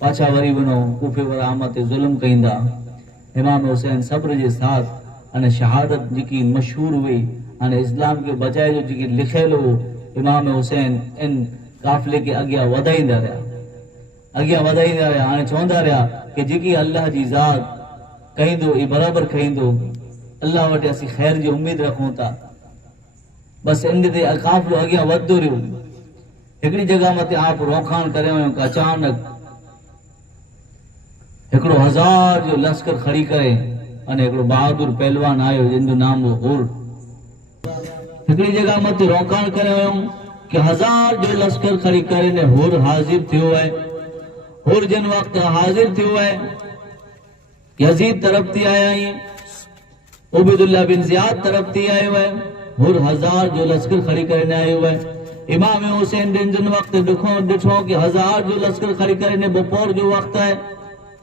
पाछा वरी वञो, कूफे वारा आम ते ज़ुल्म कईंदा। इमाम हुसैन सब्र जे साथ अने शहादत जेकी मशहूर हुई अने इस्लाम के बचाए जो जेकी लिखियल हो, इमाम हुसैन इन काफ़िले के अॻियां वधाईंदा रहिया। हाणे चवंदा रहिया कि जेकी अल्लाह जी ज़ात कहींदो ई बराबरि कहींदो, अल्लाह वटि असीं ख़ैर जी उम्मीद रखूं था। बस इन ते काफ़िलो अॻियां वधंदो रहियो। हिकिड़ी जगह मथे आप रोखाण करे हुयो कि अचानक हिकिड़ो 1000 जो लश्कर खड़ी करे अने हिकिड़ो बहादुर पहलवान आयो जिन जो नाम हो हुर। हिकिड़ी जगह मथे रोकाण करे हुयो कि 1000 जो लश्कर खड़ी करे ने हुर हाजिर थियो है। हुर जिन वक्त हाजिर थियो है यजीद तरफ थी आया आहिनि, उबैदुल्लाह बिन ज़ियाद तरफ थी आयो है। हुर 1000 जो लश्कर खड़ी करे ने आयो है। इमाम हुसैन जिन वक्त ॾिठो कि 1000 जो लश्कर खड़ी करे ने बपोर जो वक्त है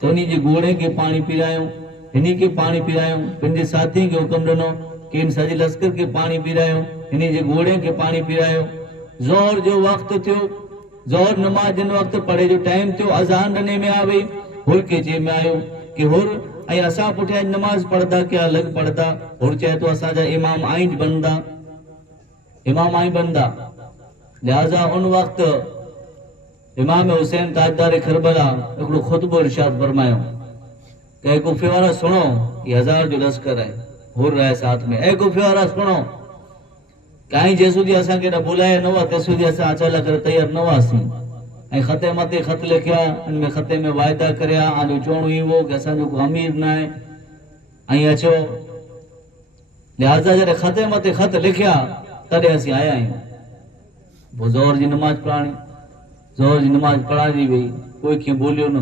तो इन्हीं जे घोड़े के पानी पिरायो, इन्हीं के पानी पिरायो। पंहिंजे साथी के हुक्म ॾिनो कि इन सॼे लश्कर के पानी पिरायो, इन्हीं जे घोड़े के पानी पिरायो। ज़ोहर जो वक्त थियो, ज़ोहर नमाज जिन वक्त पढ़े जो टाइम थियो, अज़ान ॾिने में आ वई। हुर के चए में आयो कि हुर ऐं असां पुठियां नमाज पढ़दा कि अलॻि पढ़दा? हुर चए तो असांजा इमाम आइन बनदा। लिहाज़ा उन वक्त इमाम हुसैन ताजदार करबला हिकिड़ो खुतबो इरशाद फरमायो कि कूफे वारा सुनो, ये 1000 जो लश्कर है, हुर रहे साथ में। ए कूफे वारा सुनो, कहीं जेसुदी असां के बुलाए न हुआ तेसुदी असां अचल करे तैयार न हुआसीं। ऐं खते मथे खत लिखिया, इनमें खते में वायदा करिया, आजो चवणो ई हो कि असांजो को अमीर न आहे ऐं अचो। लिहाज़ा जॾहिं खते मथे खत लिखिया तॾहिं असीं आया आहियूं। पोइ ज़ोहर जी नमाज पढ़ाणी, ज़ोहर जी नमाज पढ़ाई वई, कोई कीअं बोलियो न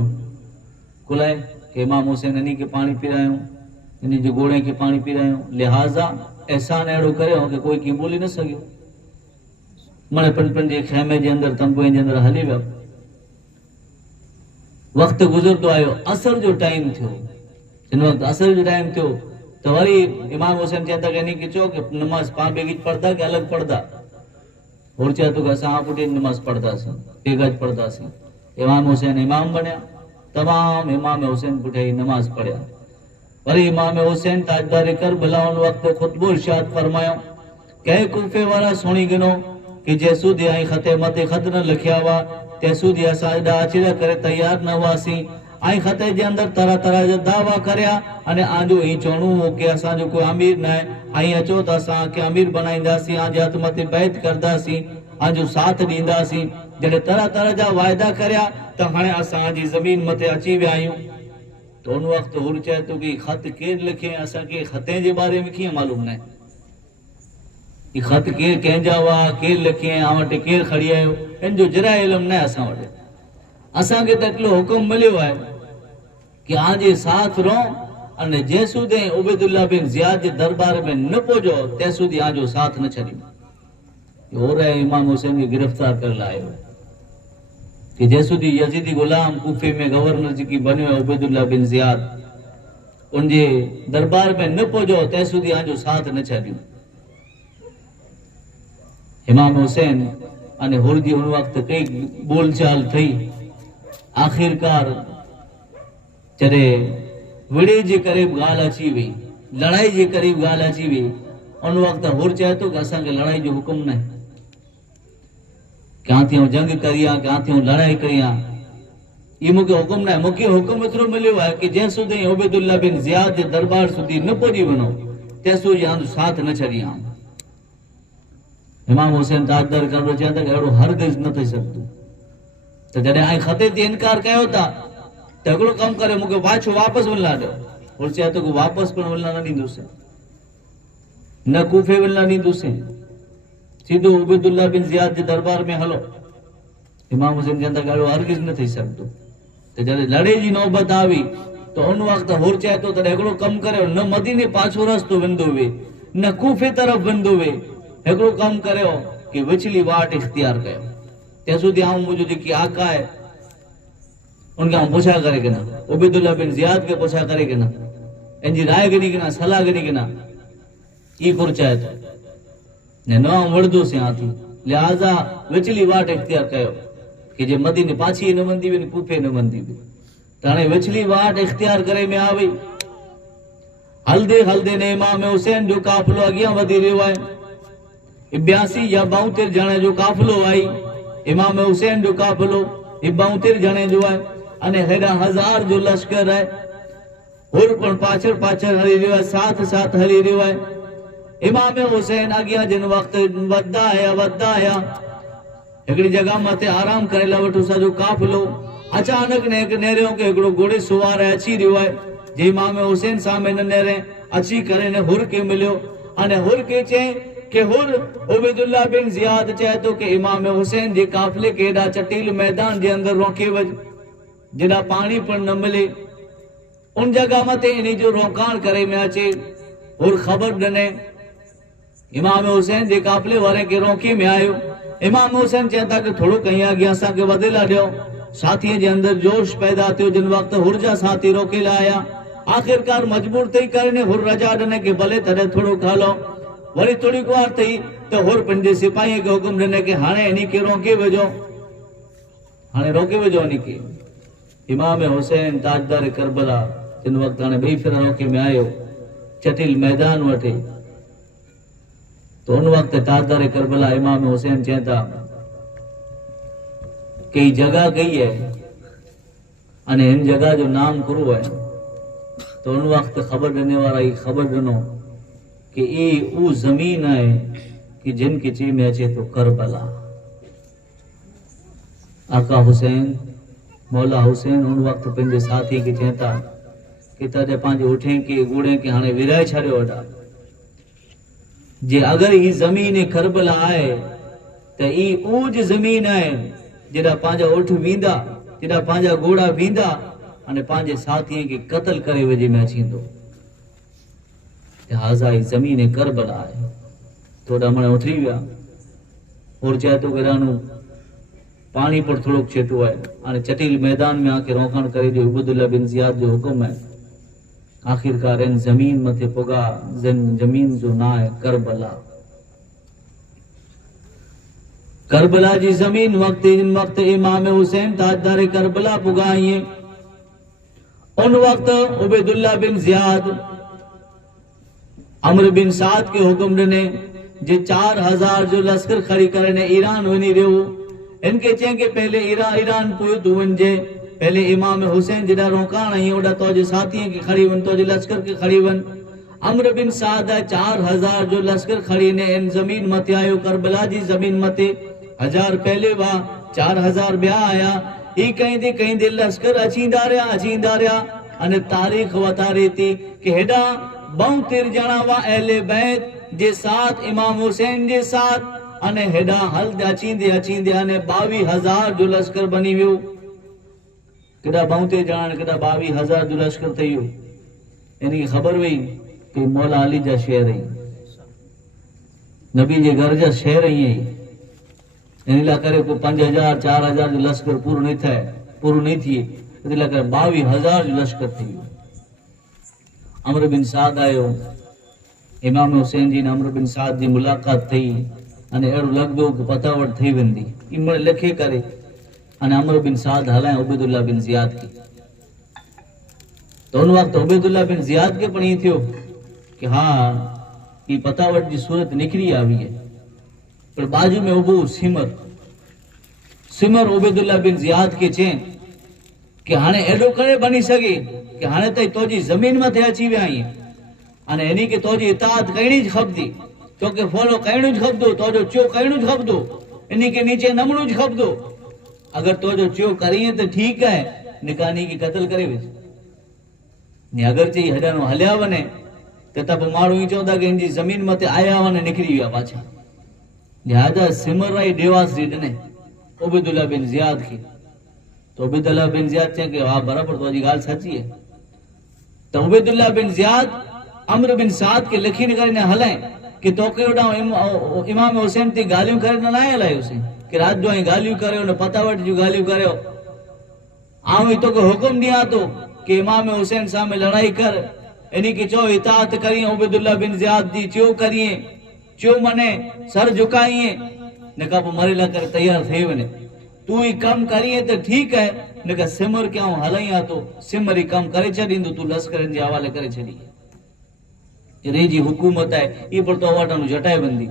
कुलाए कि इमाम हुसैन इन्हीं के पानी पिरायूं, इन्हीं जे घोड़े के पानी पिरायूं। लिहाज़ा एहसान अहिड़ो करियो कि कोई कीअं बोली न सघियो। मने पंहिंजे खेमे जे अंदरि तंबूअ जे अंदरि हली विया। वक्त गुज़रंदो आयो, असर जो टाइम थियो। जिन वक्त असर जो टाइम थियो तो वरी इमाम हुसैन चवनि था कि इन्हीं खे चओ कि नमाज पाण बेगी पढ़दा कि अलॻि पढ़दा? और चए तो कि असां पुठे नमाज पढ़दासीं, बेगज पढ़दासीं। इमाम हुसैन इमाम बनिया, तमाम इमाम हुसैन पुठे ही नमाज पढ़िया। वरी इमाम हुसैन ताजदार करबला उन वक्त खुतबो इरशाद फरमायो कि कूफे वारा सुणी गिनो कि जेसूदी ऐं खते मथे खत न लिखिया हुआ तेसूदी असां एॾा अचीरा करे तैयार न हुआसीं ऐं खते जे अंदरि तरह तरह जा दावा करिया अने आजो ही चवणो हो कि असांजो कोई अमीर न आहे ऐं अचो त असांखे अमीर बनाईंदासीं, आजे हथ मथे बैत करदासीं, आजो साथ ॾींदासीं। जॾहिं तरह तरह जा वाइदा करिया त हाणे असांजी ज़मीन मथे अची विया आहियूं। तो उन वक्त हुर चए थो कि खत केरु लिखे, असांखे खते जे बारे में कीअं मालूम न आहे। ही खत केरु कंहिंजा हुआ, केरु लिखे, आ वटि केरु खणी आयो, इन जो जरा इल्मु न आहे असां वटि। असांखे त हिकिड़ो हुकुम मिलियो आहे कि आजे साथ रहो अने जेसूदे उबैदुल्लाह बिन ज़ियाद जे दरबार में न पहुचो तेसूदी आजो साथ न छॾियो। हो रहे इमाम हुसैन खे गिरफ्तार करे लायो कि जेसूदी यजीदी गुलाम कूफे में गवर्नर जेकी बनियो आहे उबैदुल्लाह बिन ज़ियाद, उनजे दरबार में न पहुचो तेसूदी आजो साथ न छॾियो। इमाम हुसैन अने हुर जी उन वक्त कई बोलचाल थी। आखिरकार जॾहिं विड़े जे क़रीब ॻाल्हि अची वई, लड़ाई जे क़रीब ॻाल्हि अची वई, उन वक्त हुर चए थो कि असांखे लड़ाई जो हुकुम न आहे, कियां थियूं जंग करियां, कियां थियूं लड़ाई करियां, ये मूंखे हुकुम न आहे। मूंखे हुकुम एतिरो मिलियो आहे कि जंहिं सुधी उबैदुल्लाह बिन ज़ियाद जे दरबार सुधी न पहुची वञो तेसो यान साथ न छड़ियां। इमाम हुसैन ताजदार करबला चया था कि अहिड़ो हरगिज़ न थी सघंदो। त जॾहिं ऐं ख़ते ते इनकार कयो था त हिकिड़ो कमु करे मूंखे पाछो वापसि वञणु ॾियो। और चया तो वापसि पण वञणु न ॾींदुसि, न कूफे वञणु ॾींदुसि, सीधो उबैदुल्लाह बिन ज़ियाद जे दरबार में हलो। इमाम हुसैन चवनि था कि अहिड़ो हरगिज़ न थी सघंदो। त जॾहिं लड़े जी नौबत आई तो उन वक़्तु हुर चए थो त हिकिड़ो कमु करियो, न मदीने पाछो रस्तो वेंदो वे, न कूफे तरफ़ वेंदो वे, हिकिड़ो कमु करियो कि विचली वाट इख्तियार कयो। तेसो ती आऊं मुंहिंजो जेकी आका आहे उनखे आऊं पुछा करे कि न, उबैदुल्लाह बिन ज़ियाद खे पुछा करे कि न, इनजी राय गिनी कि न, सलाह गिनी कि न, ई कुर चए थो न आऊं वणंदुसि या थी, लिहाज़ा विचली वाट इख्तियार कयो कि जे मदीने पाछी न वंदी वे, कूफे न वंदी वे। त हाणे विचली वाट इख्तियार करे में आ वई। हलदे हलदे ने इमाम हुसैन जो काफ़िलो अॻियां वधी रहियो आहे। 82 या 72 ॼणे जो काफ़िलो आई। इमाम हुसैन जो काफ़िलो 72 ॼणे जो आहे अने हेॾा 1000 जो लश्कर आहे। हुर पण पाछड़ पाछड़ हली रहियो आहे, साथ साथ हली रहियो आहे। इमाम हुसैन अॻियां जिन वक़्तु वधदा आया हिकिड़ी जॻह मथे आराम करे लाइ वठो सॼो काफ़िलो। अचानक ने हिकु नेरियो के हिकिड़ो घोड़े सुवार अची रहियो आहे। जे इमाम हुसैन सामे न नेरे अची करे ने हुर खे मिलियो अने हुर खे चई कि हुर उबैदुल्लाह बिन ज़ियाद चए थो कि इमाम हुसैन जे काफ़िले खे हेॾा चटील मैदान जे अंदरि रोके वञ जेॾा पाणी पण न मिले, उन जॻह मथे इन जो रोकाण करे में अचे। हुर ख़बर ॾिने, इमाम हुसैन जे काफ़िले वारे खे रोके में आयो। इमाम हुसैन चए था कि थोड़ो कहीं अॻियां असांखे वधेला ॾियो। साथीअ जे अंदरि जोश पैदा थियो। जिन वक़्तु हुर जा साथी रोकेला आया, आख़िरकार मजबूर थी करे ने हुर रजा ॾिने कि भले तॾहिं थोड़ो हलो। वरी थोड़ी गुहार थी त हुर पंहिंजे सिपाहीअ खे हुकुम ॾिने कि हाणे इन्ही खे रोके वेझो, हाणे रोके वेझो इन्ही खे। इमाम हुसैन ताजदार करबला जिन वक़्तु हाणे ॿई फेरा रोके में आयो चटील मैदान वटि, तो उन वक़्तु ताजदार करबला इमाम हुसैन चए था कि ही जगह कई है अने इन जगह जो नाम करो है। तो उन वक़्तु ख़बर ॾिने वारा ही ख़बर ॾिनो कि ये वो ज़मीन है कि जिनके चे में अचे तो करबला। आका हुसैन मौला हुसैन उन वक़्तु पंहिंजे साथी खे चए था कि तॾहिं पंहिंजे उठे के घोड़े के हाणे विराए छॾियो वॾा। जे अगर ही ज़मीन करबला आहे त ई ऊज ज़मीन आहे जेॾा पंहिंजा उठ वेंदा, जेॾा पंहिंजा घोड़ा वेंदा अने पंहिंजे साथीअ खे क़त्ल करे वेझे में अचींदो। लिहाज़ा ही ज़मीन करबला आहे। थोड़ा मन उथरी विया। और चए थो कि रानू पानी पर थोड़ो छेटो आहे, हाणे चटील मैदान में आके रोकण करे ॾियो। उबैदुल्लाह बिन ज़ियाद जो हुकुम है। आखिरकार इन ज़मीन मथे पुगा। ज़मीन जो ना है करबला। करबला जी ज़मीन जिन वक़्तु इमाम हुसैन ताजदार करबला पुगा आईं, उन वक़्तु उबैदुल्लाह बिन ज़ियाद अमर बिन साद के हुक्म ॾिने जे 4000 जो लश्कर खड़ी करे ने ईरान वञी रहियो। इनके चई कि पहले ईरान पोइ तूं वञिजे, पहले इमाम हुसैन जेॾा रोकाण आई ओॾा तुंहिंजे साथीअ खे खड़ी वञ, तुंहिंजे लश्कर खे खड़ी वञ। अमर बिन साद 4000 जो लश्कर खड़ी ने इन ज़मीन मथे आयो। करबला जी ज़मीन मथे 1000 पहले हुआ, 4000 ॿिया आया। ही कहंदे लश्कर अचींदा रहिया अने तारीख़ वतारे थी कि हेॾा 72 ॼणा हुआ अहले बैत जे साथ इमाम हुसैन जे साथ अने हेॾा हलदे अचींदे अने 22000 जो लश्कर बनी वियो। केॾा 72 ॼणा केॾा 22000 जो लश्कर थी वियो। इनखे ख़बर हुई कि मौला अली जा शेर आहिनि, नबी जे घर जा शेर आहिनि। इन लाइ करे को 5000 4000 जो लश्कर पूरो नहीं थिए, इन लाइ करे 22000 जो लश्कर थी वियो। अमर बिन साद आयो। इमाम हुसैन जी ने अमर बिन साद जी मुलाक़ात थी अने अहिड़ो लॻंदो कि पतावट थी वेंदी। इमड़ लिखे करे अने अमर बिन साद हलाए उबैदुल्लाह बिन ज़ियाद खे। तो उन वक़्तु उबैदुल्लाह बिन ज़ियाद खे पण ईअं थियो कि हाँ ही पतावट जी सूरत निकिरी आई है। पर बाजू में उबो सिमर उबैदुल्लाह बिन ज़ियाद के चई कि हाणे एॾो करे बनी सघे कि हाणे ताईं तुंहिंजी ज़मीन मथे अची विया आहीं, અને એની કે તો ઇતાત કરણી જ ખપતી, તો કે ફોલો કરણું જ ખપતું, તો જો ચો કરણું જ ખપતું, એની કે નીચે નમણું જ ખપતું. અગર તો જો ચો કરીએ તો ઠીક હે, નિકાની की कत्ल करे ने अगर चे हजानो हल्या वने तो तब मारू ही चौदा के इंजी जमीन मते आया वने निकली गया पाछा. लिहाजा सिमर राई देवास रीड ने उबैदुल्लाह बिन जियाद की, तो उबैदुल्लाह बिन जियाद चे के हां बराबर तो जी गाल सच्ची है. तो उबैदुल्लाह बिन जियाद अम्र बिन साद के लिखी करने हले कि तो के उडा इमाम हुसैन ती गालियों करने ना हलाय उसे कि रात जो गालियों करे ने पतावट जो गालियों करे आऊं तो को हुक्म दिया तो कि इमाम हुसैन सामे लड़ाई कर, यानी कि चो इताअत करिए उबैदुल्लाह बिन जियाद दी, चो करिए, चो मने सर झुकाइए, ने का मरेला कर तैयार थे वने. तू ही कम करिए तो ठीक है, ने का सिमर क्यों हलैया तो सिमर ही कम करे छडींदो, तू लश्करन जे हवाले करे छडी. रे जी हुकूमत है ई पर तो अवाटानु जटाए बंदी.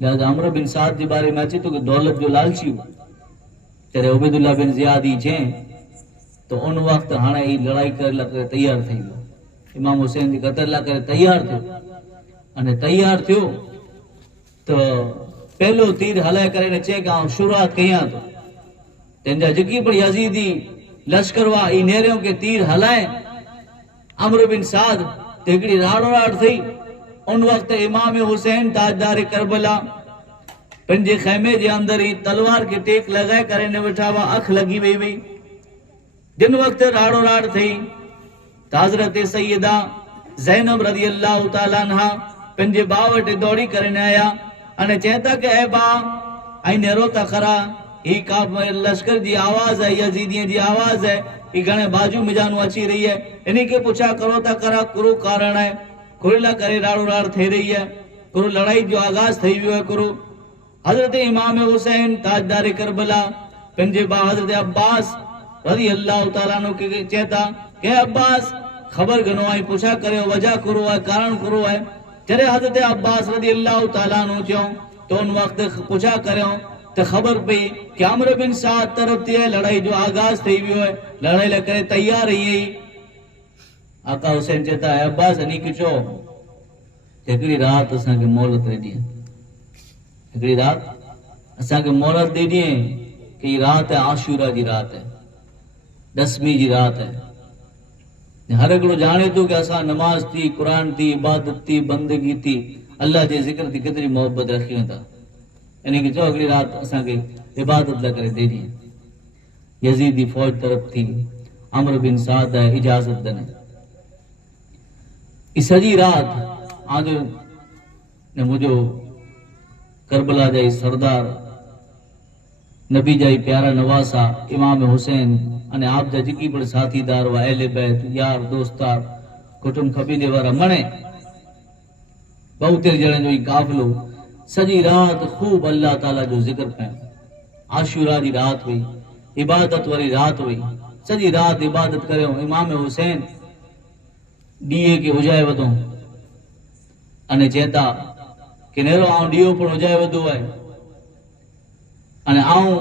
लिहाजा अमर बिन साद जे बारे में अचे तो कि दौलत जो लालची हो ત્યારે ઉબૈદુલ્લાહ બિન ઝિયાદ છે તો ઉન વખત હાણે ઈ લડાઈ કરેલા કરે તૈયાર થઈ ગયો. ઇમામ હુસૈન ની કતલલા કરે તૈયાર થયો અને તૈયાર થયો તો પહેલો તીર હલાય કરીને છે કે આ શુરુઆત કયા તો તેંજા જકી પણ યઝીદી લશ્કરવા ઈ નેર્યો કે તીર હલાય અમર બિન સાદ તેકડી રાડોરાડ થઈ. ઉન વખત ઇમામ હુસૈન તાજદાર કરબલા पंजे खैमे जे अंदर ही तलवार के टेक लगाए करे ने बैठावा अख लगी वही वही. जिन वक्त राड़ो राड़ थी हजरत सैयदा ज़ैनब रज़ियल्लाहु ताला अन्हा पंजे बावट दौड़ी करने आया अने चेता के ए बा आई नेरो ता खरा ई का लश्कर जी आवाज है, यजीदियन जी आवाज है, ई घणे बाजू मिजानु अची रही है. इन्हीं के पूछा करो ता करा कुरु कारण है, कुरला करे राड़ो राड़ थी रही है, कुरु लड़ाई जो आगाज थई वियो है. कुरु हजरत इमाम हुसैन ताजदार करबला पंजे बा हजरत अब्बास रज़ी अल्लाह ताला नो के चेता के अब्बास खबर घणो आई, पूछा करे वजह करो है, कारण करो है. जरे हजरत अब्बास रज़ी अल्लाह ताला नो चो तो उन वक्त पूछा करे तो खबर पई कि अमर बिन साद तरफ थी लड़ाई जो आगाज थई वियो है, लड़ाई ले करे तैयार रही है. आका हुसैन चेता है अब्बास अनी के चो हिकड़ी रात असा के मोहलत दी, हिकड़ी रात असा के मोहलत दे दिए कि रात है आशूरा जी रात है, 10वीं जी रात है. हर हिकिड़ो जाने तो कि असा नमाज थी, कुरान थी, इबादत थी, बंदगी थी, अल्लाह जे जिक्र थी केतरी मोहब्बत रखी था. यानी कि जो अगली रात असा के इबादत ला करे दे दिए. यजीदी फौज तरफ थी अमर बिन साद इजाजत दने इस सजी रात आज ने मुझो करबला जाई सरदार नबी जाई प्यारा नवासा इमाम हुसैन अने आप जा जिकी पण साथीदार वा अहले बैत यार दोस्तार कुटुंब कबीले वारा मणे 72 जणे जो काफिलो सजी रात खूब अल्लाह ताला जो जिक्र कयो. आशूरा जी रात हुई, इबादत वाली रात हुई, सजी रात इबादत करियो. इमाम हुसैन डीए के हुजाए वधो अने चेता कि नेरो आऊं डीओ पण हुजाए वधो है अने आऊं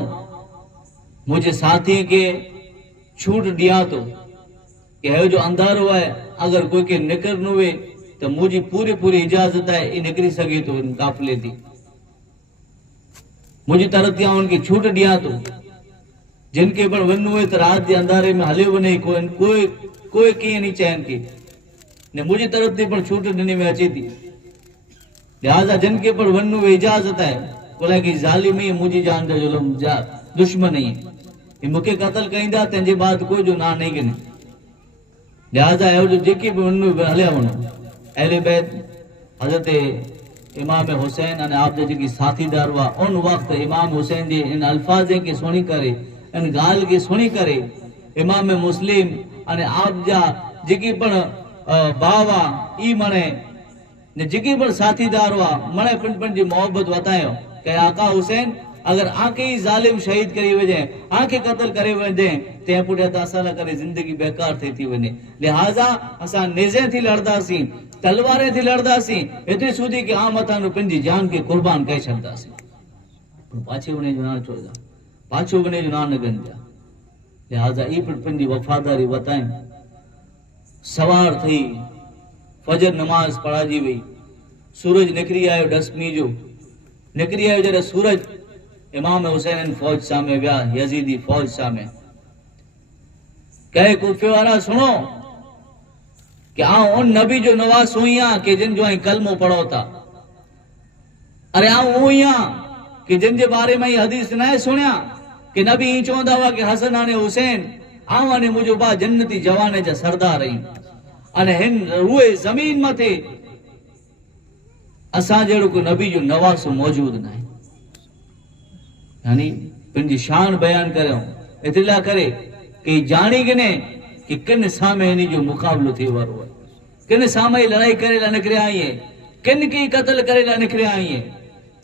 मुझे साथी के छूट दिया तो कि है जो अंधारो है अगर कोई के निकलनु हुए तो मुझी पूरी पूरी इजाजत है ये निकली सके तो इन काफिले थी मुझे तरफ दिया उनकी छूट दिया तो जिनके पण वनु हुए तो रात के अंधारे में हले बने कोई कोई कोई की नहीं चैन की ने मुझे तरफ थी पण छूट ॾिनी में अचे थी. लिहाजा जिनके पण वनु हुए इजाजत है कोला की जालिमी मुझी जान जो जुल्म जा दुश्मन ही ये मुके कत्ल कईंदा तंजे बाद कोई जो ना नहीं गिने. लिहाजा है जो जेके भी वनु हले वनो अहले बैत हजरत इमाम हुसैन अने आप जी साथीदार हुआ उन वक्त इमाम हुसैन जी इन अल्फाजे के सुनी करे इन गाल के सुनी करे इमाम मुस्लिम अने आप जा जेकी पण बावा ई मने ने जेकी पण साथीदार हुआ मने पण जी मोहब्बत बतायो कि आका हुसैन अगर आके ही जालिम शहीद करी वजे आके कत्ल करे वजे ते पुठिया त असां करे जिंदगी बेकार थी वने. लिहाजा असां नेज़े थी लड़दासी तलवारे थी लड़दासी एतरी सुधी कि आमतानु पंजी जान के कुर्बान कई छड़दासी पर पाछे वने जो ना छोड़दा पाछो वने जो ना गंजा. लिहाजा ई पंजी वफादारी बताएं सवार थी फजर नमाज पढ़ाजी वई, सूरज निकरी आयो डसमी जो, निकरी आयो जॾहिं सूरज इमाम हुसैन फौज सामे विया, यजीदी फौज सामे कहे कूफे वारा सुनो कि आऊं उन नबी जो नवासो आहियां कि जिन जो कलमो पढ़ो था। अरे आऊं उहो ई आहियां कि जिन जे बारे में हदीस न सुनिया कि नबी ई चवंदा हुआ कि हसन अने हुसैन आऊं अने मुंहिंजो बा जन्नती जवान जा सरदार आहियूं, अने हिन उहे ज़मीन मथे असां जहिड़ो को नबी जो नवासो मौजूद न आहे। यानी पंहिंजी शान बयान करियो इतला करे कि जानी किने कि किन सामे इन्ही जो मुकाबलो थी वारो है, किन सामे लड़ाई करे ला निकरिया आहिए, किन की कत्ल करे ला निकरिया आहिए,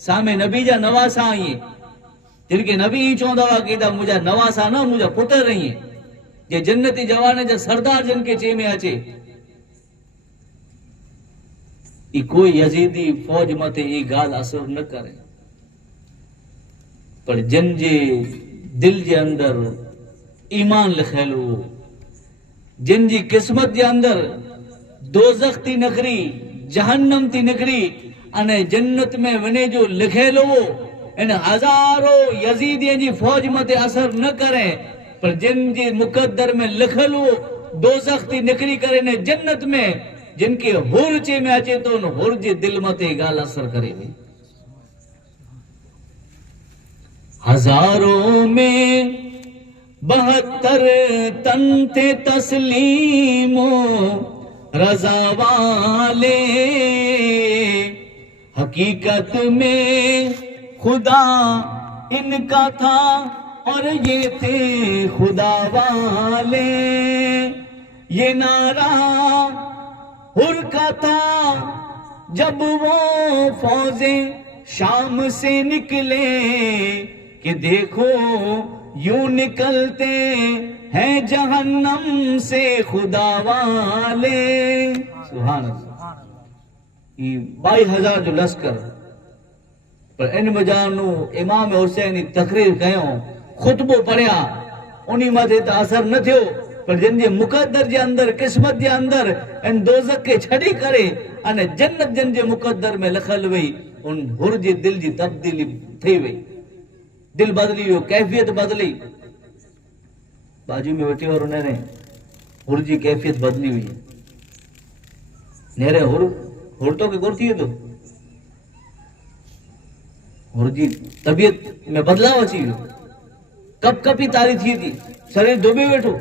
सामे नबी जा नवासा आहिए, जिनके नबी ही चवंदा हुआ कि ता मुंहिंजा नवासा न मुंहिंजा पुट रहिए, जे जन्नती जवान जा सरदार जिनके चे में अचे। ई कोई यजीदी फौज मथे ई गाल असर न करे, पर जिन जे दिल जे अंदर ईमान लिखियल हो, जिन जी किस्मत जे अंदर दोज़ख थी निकरी, जहन्नम थी निकरी अने जन्नत में वने जो लिखियल हो, इन हजारों यजीदियन जी फौज मथे असर न करे, पर जिन जी मुकद्दर में लिखियल हो दोज़ख थी निकरी करे ने जन्नत में जिनके हुर चे में अचे तो उन हुर जे दिल मथे गाल असर करे। हजारों में 72 तन थे तस्लीमो रजा वाले, हकीकत में खुदा इनका था और ये थे खुदा वाले। ये नारा हुर का था जब वो फौजे शाम से निकले कि देखो यूं निकलते हैं जहन्नम से खुदा वाले। सुभान अल्लाह। ये 22,000 जो लश्कर पर इन मजानू इमाम हुसैन तकरीर कयो, खुतबो पढ़िया, उन्हीं मथे त असर न थियो, पर जिन जे मुकद्दर जे अंदर किस्मत जे अंदर इन दोज़ख के छड़ी करे अने जन्नत जिन जे मुकद्दर में लिखल वई, उन हुर जे दिल जी तब्दीली थी वई, दिल बदली वियो, कैफियत बदली। बाजू में वेठे वारो नेरे हुर जी कैफियत बदली हुई, नेरे हुर तो के गुर थी तो हुर जी तबियत में बदलाव अची वियो, कप कपी तारी थी थी, शरीर डूबे वेठो,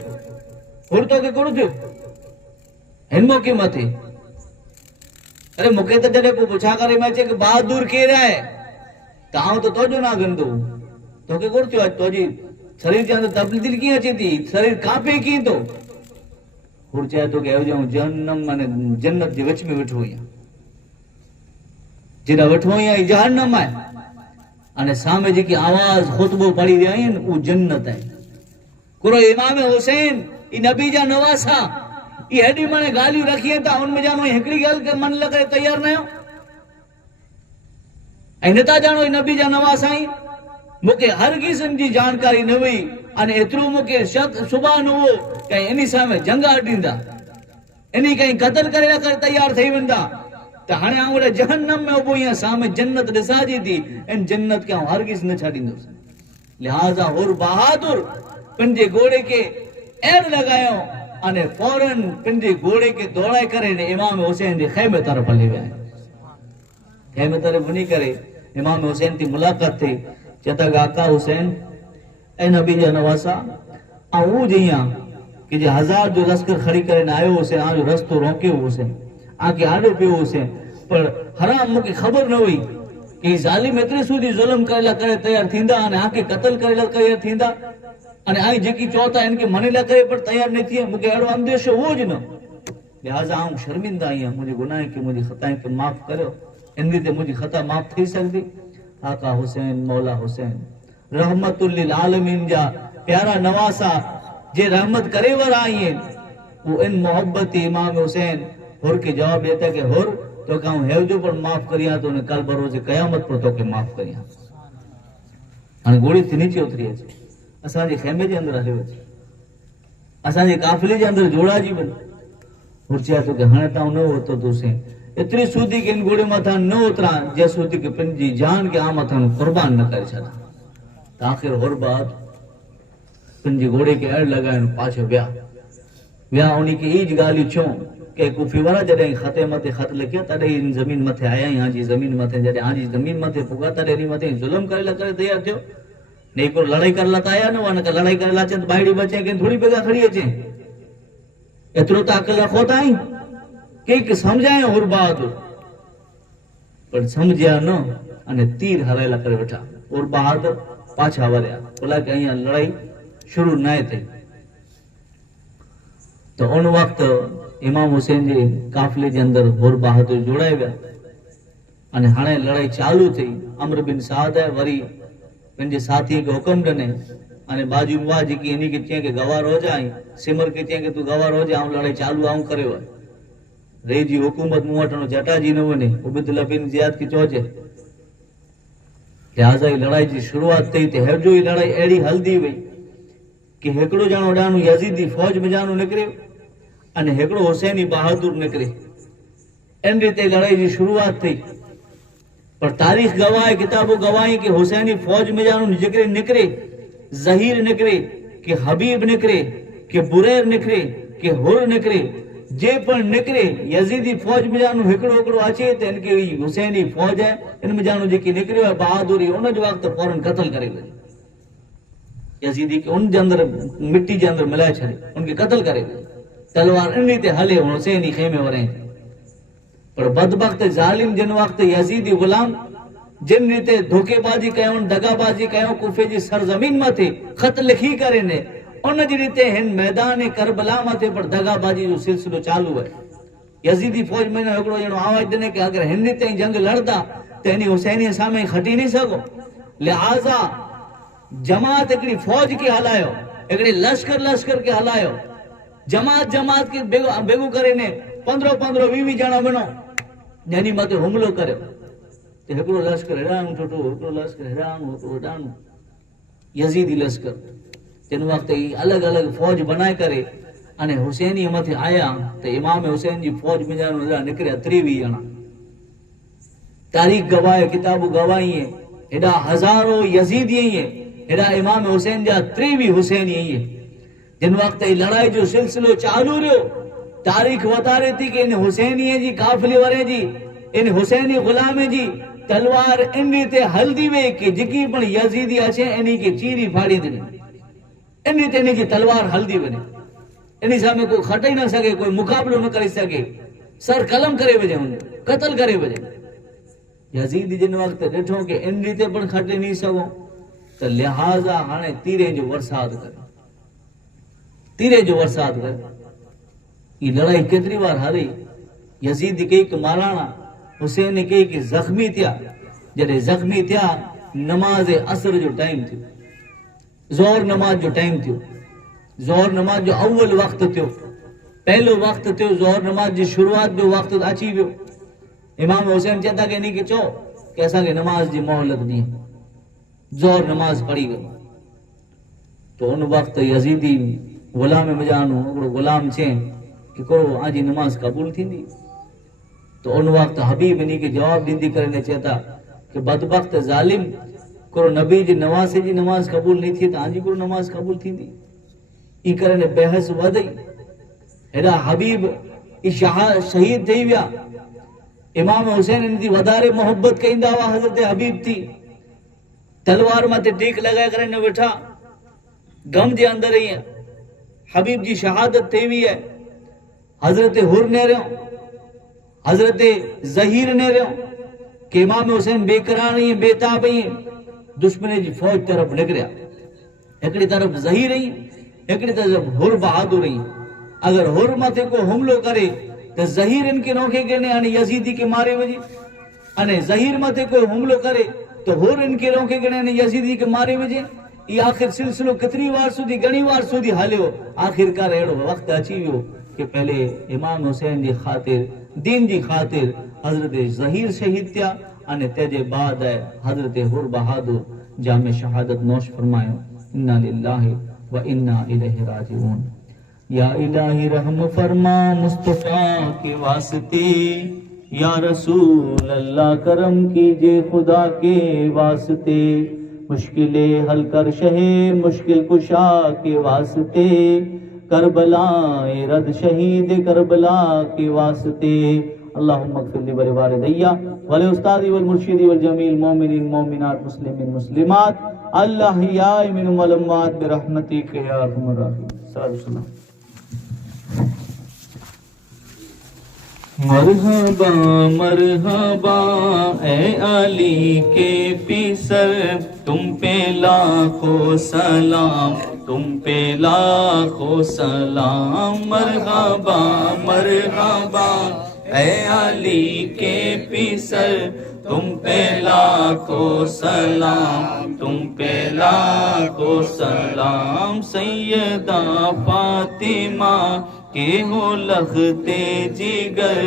हुर तो के गुर थियो हिन मौके मथे। अरे मूंखे त जॾहिं को पुछा करे में अचे कि बहादुर केरु आहे त आउं त तोजो ना गंदो, तोखे गुर थियो, तुंहिंजी शरीर जे अंदर तब्दीली कीअं अचे थी, शरीर कांपे कीअं थो। हुर चए थो कि जहन्नम माने जन्नत जे विच में वेठो आहियां, जेॾा वेठो आहियां ई जहन्नम आहे, अने सामे जेकी आवाज़ खुतबो पढ़ी रहिया आहिनि उहो जन्नत आहे। कुरो इमाम हुसैन ई नबी जा नवासा ई हेॾी माने ॻाल्हियूं रखी था, उन में जानो हिकिड़ी ॻाल्हि के मन लॻे तयार न आहियो ऐं नथा ॼाणो ई नबी जा नवासा आहिनि। मूंखे हर क़िस्म जी जानकारी न हुई, अने एतिरो मूंखे सुभाउ न हो कि इन सां जंग आॾींदा, इन कहीं क़तल करे तयार थी वेंदा, त हाणे आउं ओॾे जहन्नम में उभो आहियां, सामे जन्नत ॾिसाजे थी, इन जन्नत खे आउं हरगिज़ न छॾींदुसि। लिहाज़ा हुर बहादुर पंहिंजे घोड़े खे एड़ लॻायो अने फौरन पंहिंजे घोड़े खे दौड़ाए करे इमाम हुसैन जे ख़ैमे तरफ़ हली विया। ख़ैमे तरफ़ वञी करे इमाम हुसैन जी मुलाक़ात थी, चता आका हुसैन ऐं नबी जा नवासा आउं उहो जीअं कि जे 1000 जो लश्कर खड़ी करे आयो हुसैन, आज रस्तो रोकियो हुसैन, आके आॾो पियो हुसैन, पर हराम मूंखे ख़बर न हुई कि ज़ालिम एतिरे सूदी ज़ुल्म करे तयार थींदा अने आके क़त्ल करे तयार थींदा, अने आई जेकी चओ था इनके मने लाइ करे पर तयार न थिए, मूंखे अहिड़ो अंदेशो हुओ ज न। लिहाज़ा आउं शर्मिंदा आहियां, मुंहिंजे गुनाह खे मुंहिंजी ख़ताउनि खे माफ़ करियो, इन ते मुंहिंजी ख़ता माफ़ थी सघंदी। आका हुसैन मौला हुसैन रहमतुल लिल आलमीन जा प्यारा नवासा जे रहमत करे वारा आहिनि, वो इन मोहब्बती इमाम हुसैन हुर के जवाब देता कि हुर तो कहूं हेवजो पर माफ़ करिया तो कल बरोज़ क़यामत पर तोखे माफ़ करिया। हाणे घोड़ी थी नीचे उतरी अचे, असांजे ख़ैमे जे अंदर हलियो अचे, असांजे काफ़िले जे अंदर जोड़ाजी वञे, हुर्चिया तो के हाणे तां न होतो तुसे एतरी सूदी के इन घोड़े मथा न उतरा जे सूदी के पंजी जान के आ मथा कुर्बान न करे छड़ा त आखिर होर बाद पंजी घोड़े के अड़ लगाए पाछो व्या उनी के ई गाली छो के कुफी वाला जडे खते मथे खत लिखिया तडे इन जमीन मथे आया यहाँ जी जमीन मथे जडे हां जी जमीन मथे पुगा तडे नी मथे जुल्म करे करे तैयार थयो नहीं को लड़ाई कर लाता आया न वन का लड़ाई कर लाचे तो बायडी बचे के थोड़ी बेगा खड़ी अचे एतरो ताकल रखो ताई के समझाए और बात पर समझया न अने तीर हरायला करे बैठा और बाद पाछा वरया बोला के अहिया लड़ाई शुरू न थी तो उन वक्त इमाम हुसैन जे काफिले जे अंदर होर बहादुर जोड़ाए गया अने हाणे लड़ाई चालू थी अमर बिन साद है वरी पंहिंजे साथी के हुक्म ॾिने अने बाजू में जेकी इन्ही के चई के गवार हो जाए सिमर के चई के तू गवार हो जा लड़ाई चालू आऊं करे रे जी हुकूमत मुंह वठण जटा जी न वने उबैदुल्लाह बिन जियाद की चोचे लिहाजा ही लड़ाई जी शुरुआत थी ते हेजो ही लड़ाई एड़ी हल्दी वई कि हेकड़ो जानो डानो यजीदी फौज में जानो निकरे अने हेकड़ो हुसैनी बहादुर निकरे इन रीते लड़ाई जी शुरुआत थी पर तारीख गवाह किताबों गवाही कि हुसैनी फौज में जानो जिक्र निकरे जहीर निकरे कि हबीब निकरे कि बुरैर निकरे कि हुर निकरे जे पर निकरे यजीदी फौज में जानो हिकड़ो हिकड़ो अचे त इनके हुसैनी फौज है इन में जानो जेकी निकरियो है बहादुरी उन जो वक्त फौरन कत्ल करे यजीदी के उन जे अंदर मिट्टी जे अंदर मिलाए छड़े उनके कत्ल करे तलवार इन रीते हले हुसैनी खेमे वरे पर बदबख्त जालिम जिन वक्त यजीदी गुलाम जिन रीते धोखेबाजी कयो दगाबाजी कयो कूफे जी सरजमीन मथे खत लिखी करे ने उन जी रीते हिन मैदान करबला मथे पर दगाबाजी जो सिलसिलो चालू है यजीदी फौज में एकड़ो जणो आवाज देने के अगर हिन रीते जंग लड़दा तो इनी हुसैनी सामे खटी नहीं सको लिहाजा जमात एकड़ी फौज के हलायो एकड़ी लश्कर के हलायो जमात के बेगू करे ने 15-20 जना बनो यानी मते हुमलो करे ते एकड़ो लश्कर हैरान टोटो एकड़ो लश्कर हैरान होतो डानो यजीदी लश्कर जिन वक्त अलग अलग फौज बनाए करे अने हुसैनी मथे आया तो इमाम हुसैन जी फौज में जानो निकरे 23 जना तारीख गवाह किताब गवाही है एडा हजारों यजीदी है एडा इमाम हुसैन जा 23 हुसैनी है जिन वक्त लड़ाई जो सिलसिलो चालू रहो तारीख बतारे थी कि इन हुसैनी जी काफिले वरे जी इन हुसैनी गुलामे जी तलवार इन रीते हल्दी वे कि जिकी पण यजीदी अचे इनी के चीरी फाड़ी दे इन रीते इनी की तलवार हल्दी वने इनी सामे कोई खटाई ना सके कोई मुकाबलो न करे सके सर कलम करे वजे हुन कत्ल करे वजे यजीदी जिन वक्त देखो कि इन रीते पण खटे नहीं सको तो लिहाजा हाने तीरे जो वरसाद करे ये लड़ाई केतरी बार हारी यजीद कई कि माराना हुसैन कई कि जख्मी थिया जडे जख्मी थिया नमाज असर जो टाइम थी जोर नमाज जो टाइम थी जोर नमाज जो अव्वल वक्त थियो पहलो वक्त थियो जोर नमाज जी शुरुआत जो वक्त अची वियो इमाम हुसैन चेता के नहीं कि चो कि असा के नमाज जी मोहलत दी जोर नमाज पढ़ी गई तो उन वक्त यजीदी गुलाम मजानो गुलाम छे कि करो आजी नमाज कबूल थी तो उन वक्त हबीब इन्हीं के जवाब दींदी करने चेता कि बदबख्त जालिम करो नबी जी नवासे जी नमाज कबूल नहीं थी तो आजी को नमाज कबूल थी ई करने बहस वधई हेड़ा हबीब ई शहीद थी विया इमाम हुसैन इनकी वधारे मोहब्बत कईंदा हुआ हजरत हबीब थी तलवार मथे टीक लगाए करे न वेठा गम जे अंदर ही है हबीब जी शहादत थी हुई है हजरत हुर ने रहो हजरत जहीर ने रहो कि इमाम हुसैन बेकरार ही बेताब ही दुश्मन जी फौज तरफ निकरिया एकड़ी तरफ जहीर ही एकड़ी तरफ हुर बहादुर ही अगर हुर मथे को हमलो करे तो जहीर इनके नौके के ने यानी यजीदी के मारे वजी अने जहीर मथे को हमलो करे तो हुर इनके नौके के ने यजीदी के मारे वजे ये आखिर सिलसिलो कितनी बार सुधी घणी बार सुधी हालियो आखिरकार एड़ो वक्त अची वियो कि पहले इमाम हुसैन जी खातिर दीन जी खातिर हजरत जहीर शहीद थिया अने तेजे बाद हजरत हुर बहादुर जामे शहादत नोश फरमायो इन्ना लिल्लाहि व इन्ना इलैहि राजिऊन یا الہی رحم فرما مصطفیٰ کے واسطے، یا رسول اللہ کرم کیجے خدا کے واسطے، مشکلیں حل کر شہ مشکل کشا کے واسطے، کربلا رد شہید کربلا کے واسطے، اللہم اغفر لی ولوالدی ولأستاذی والمرشدی والجمیع المومنین المومنات مسلمین مسلمات الاحیاء منہم والاموات برحمتک یا ارحم الراحمین۔ صلی اللہ علیہ وسلم۔ مرحبا مرحبا اے علی کے پیسر، تم پہ لاکھوں سلام، تم پہ لاکھوں سلام، مرحبا مرحبا اے علی کے پیسر، تم پہ لاکھوں سلام، تم پہ لاکھوں سلام، سیدہ فاطمہ کے ہو لختے جگر،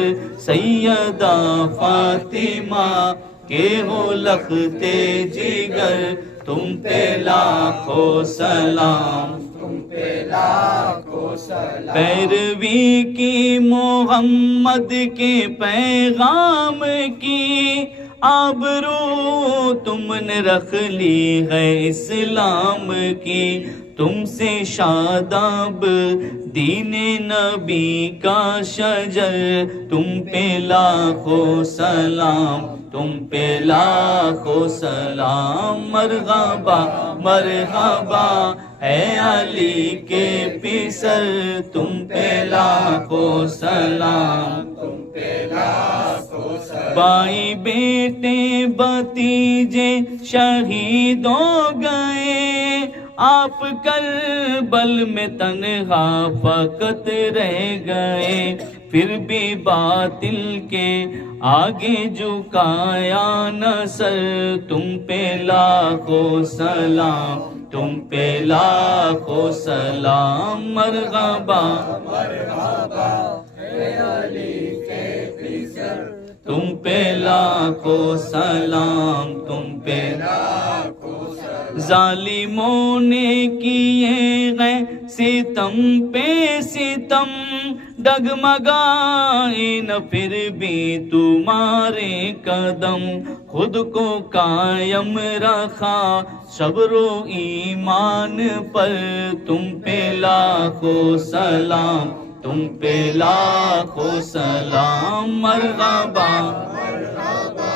سیدہ فاطمہ کے ہو لختے جگر، تم پہ لاکھوں سلام، تم پہ لاکھوں سلام، پیروی کی محمد کے پیغام کی آبرو تم نے رکھ لی ہے اسلام کی، تم سے شاداب دین نبی کا شجر، تم پہ لاکھوں سلام، تم پہ لاکھوں سلام، مرحبا مرحبا اے علی کے پیسر، تم پہ لاکھوں سلام، تم پہ لاکھوں سلام، بھائی بیٹے بھتیجے شہید ہو گئے، آپ کربل میں تنہا فقط رہ گئے، پھر بھی باطل کے آگے جھکایا نہ سر، تم پہ لاکھوں سلام، تم پہ لاکھوں سلام، مرحبا مرحبا اے علی کے پیسر، تم پہ لاکھوں سلام، تم پہ لاکھوں سلام، ظالموں نے کیے گئے ستم پہ ستم، ڈگمگائے نہ پھر بھی تمہارے قدم، خود کو قائم رکھا صبر و ایمان پر، تم پہ لاکھوں سلام، تم پہ لاکھوں سلام، مرحبا مرحبا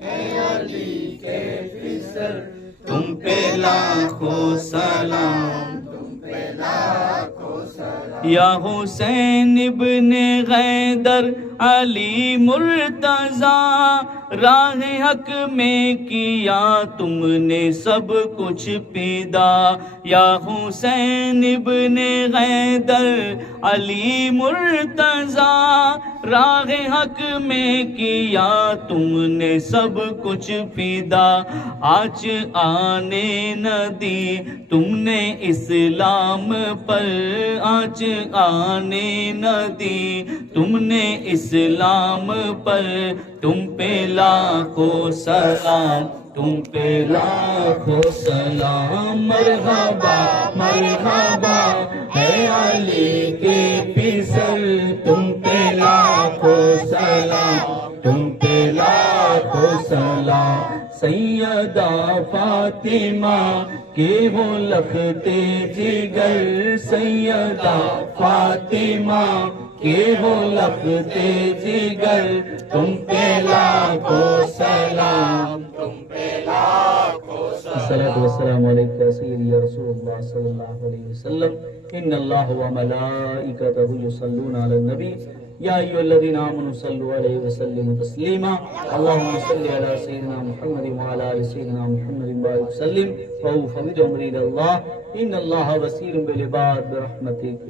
اے علی کے پیسر، تم پہ لاکھوں سلام، تم پہ لاکھوں سلام، یا حسین ابن حیدر علی مرتضیٰ، راہ حق میں کیا تم نے سب کچھ پیدا، یا حسین ابن حیدر علی مرتضیٰ، راہ حق میں کیا تم نے سب کچھ پیدا، آج آنے نہ دی تم نے اسلام پر، آج آنے نہ دی تم نے اسلام پر، تم پہ لاکھوں سلام، تم پہ لاکھوں سلام، مرحبا مرحبا ہے علی کے پیسر، تم پہ لاکھوں سلام، تم پہ لاکھوں سلام، سیدہ فاطمہ کے وہ لختے جگر، سیدہ فاطمہ کے وہ لختے جگر، تم پہ لاکھوں سلام، تم پہ لاکھوں سلام، الصلاۃ والسلام علیک یا سیدی یا رسول اللہ صلی اللہ علیہ وسلم، ان اللہ وملائکتہ یصلون علی النبی، یا ایھا الذین آمنوا صلوا علیہ وسلموا تسلیما، اللہم صل علی سیدنا محمد وعلی آل سیدنا محمد وبارک وسلم، وفوض امری الی اللہ، ان اللہ بصیر بالعباد برحمتک۔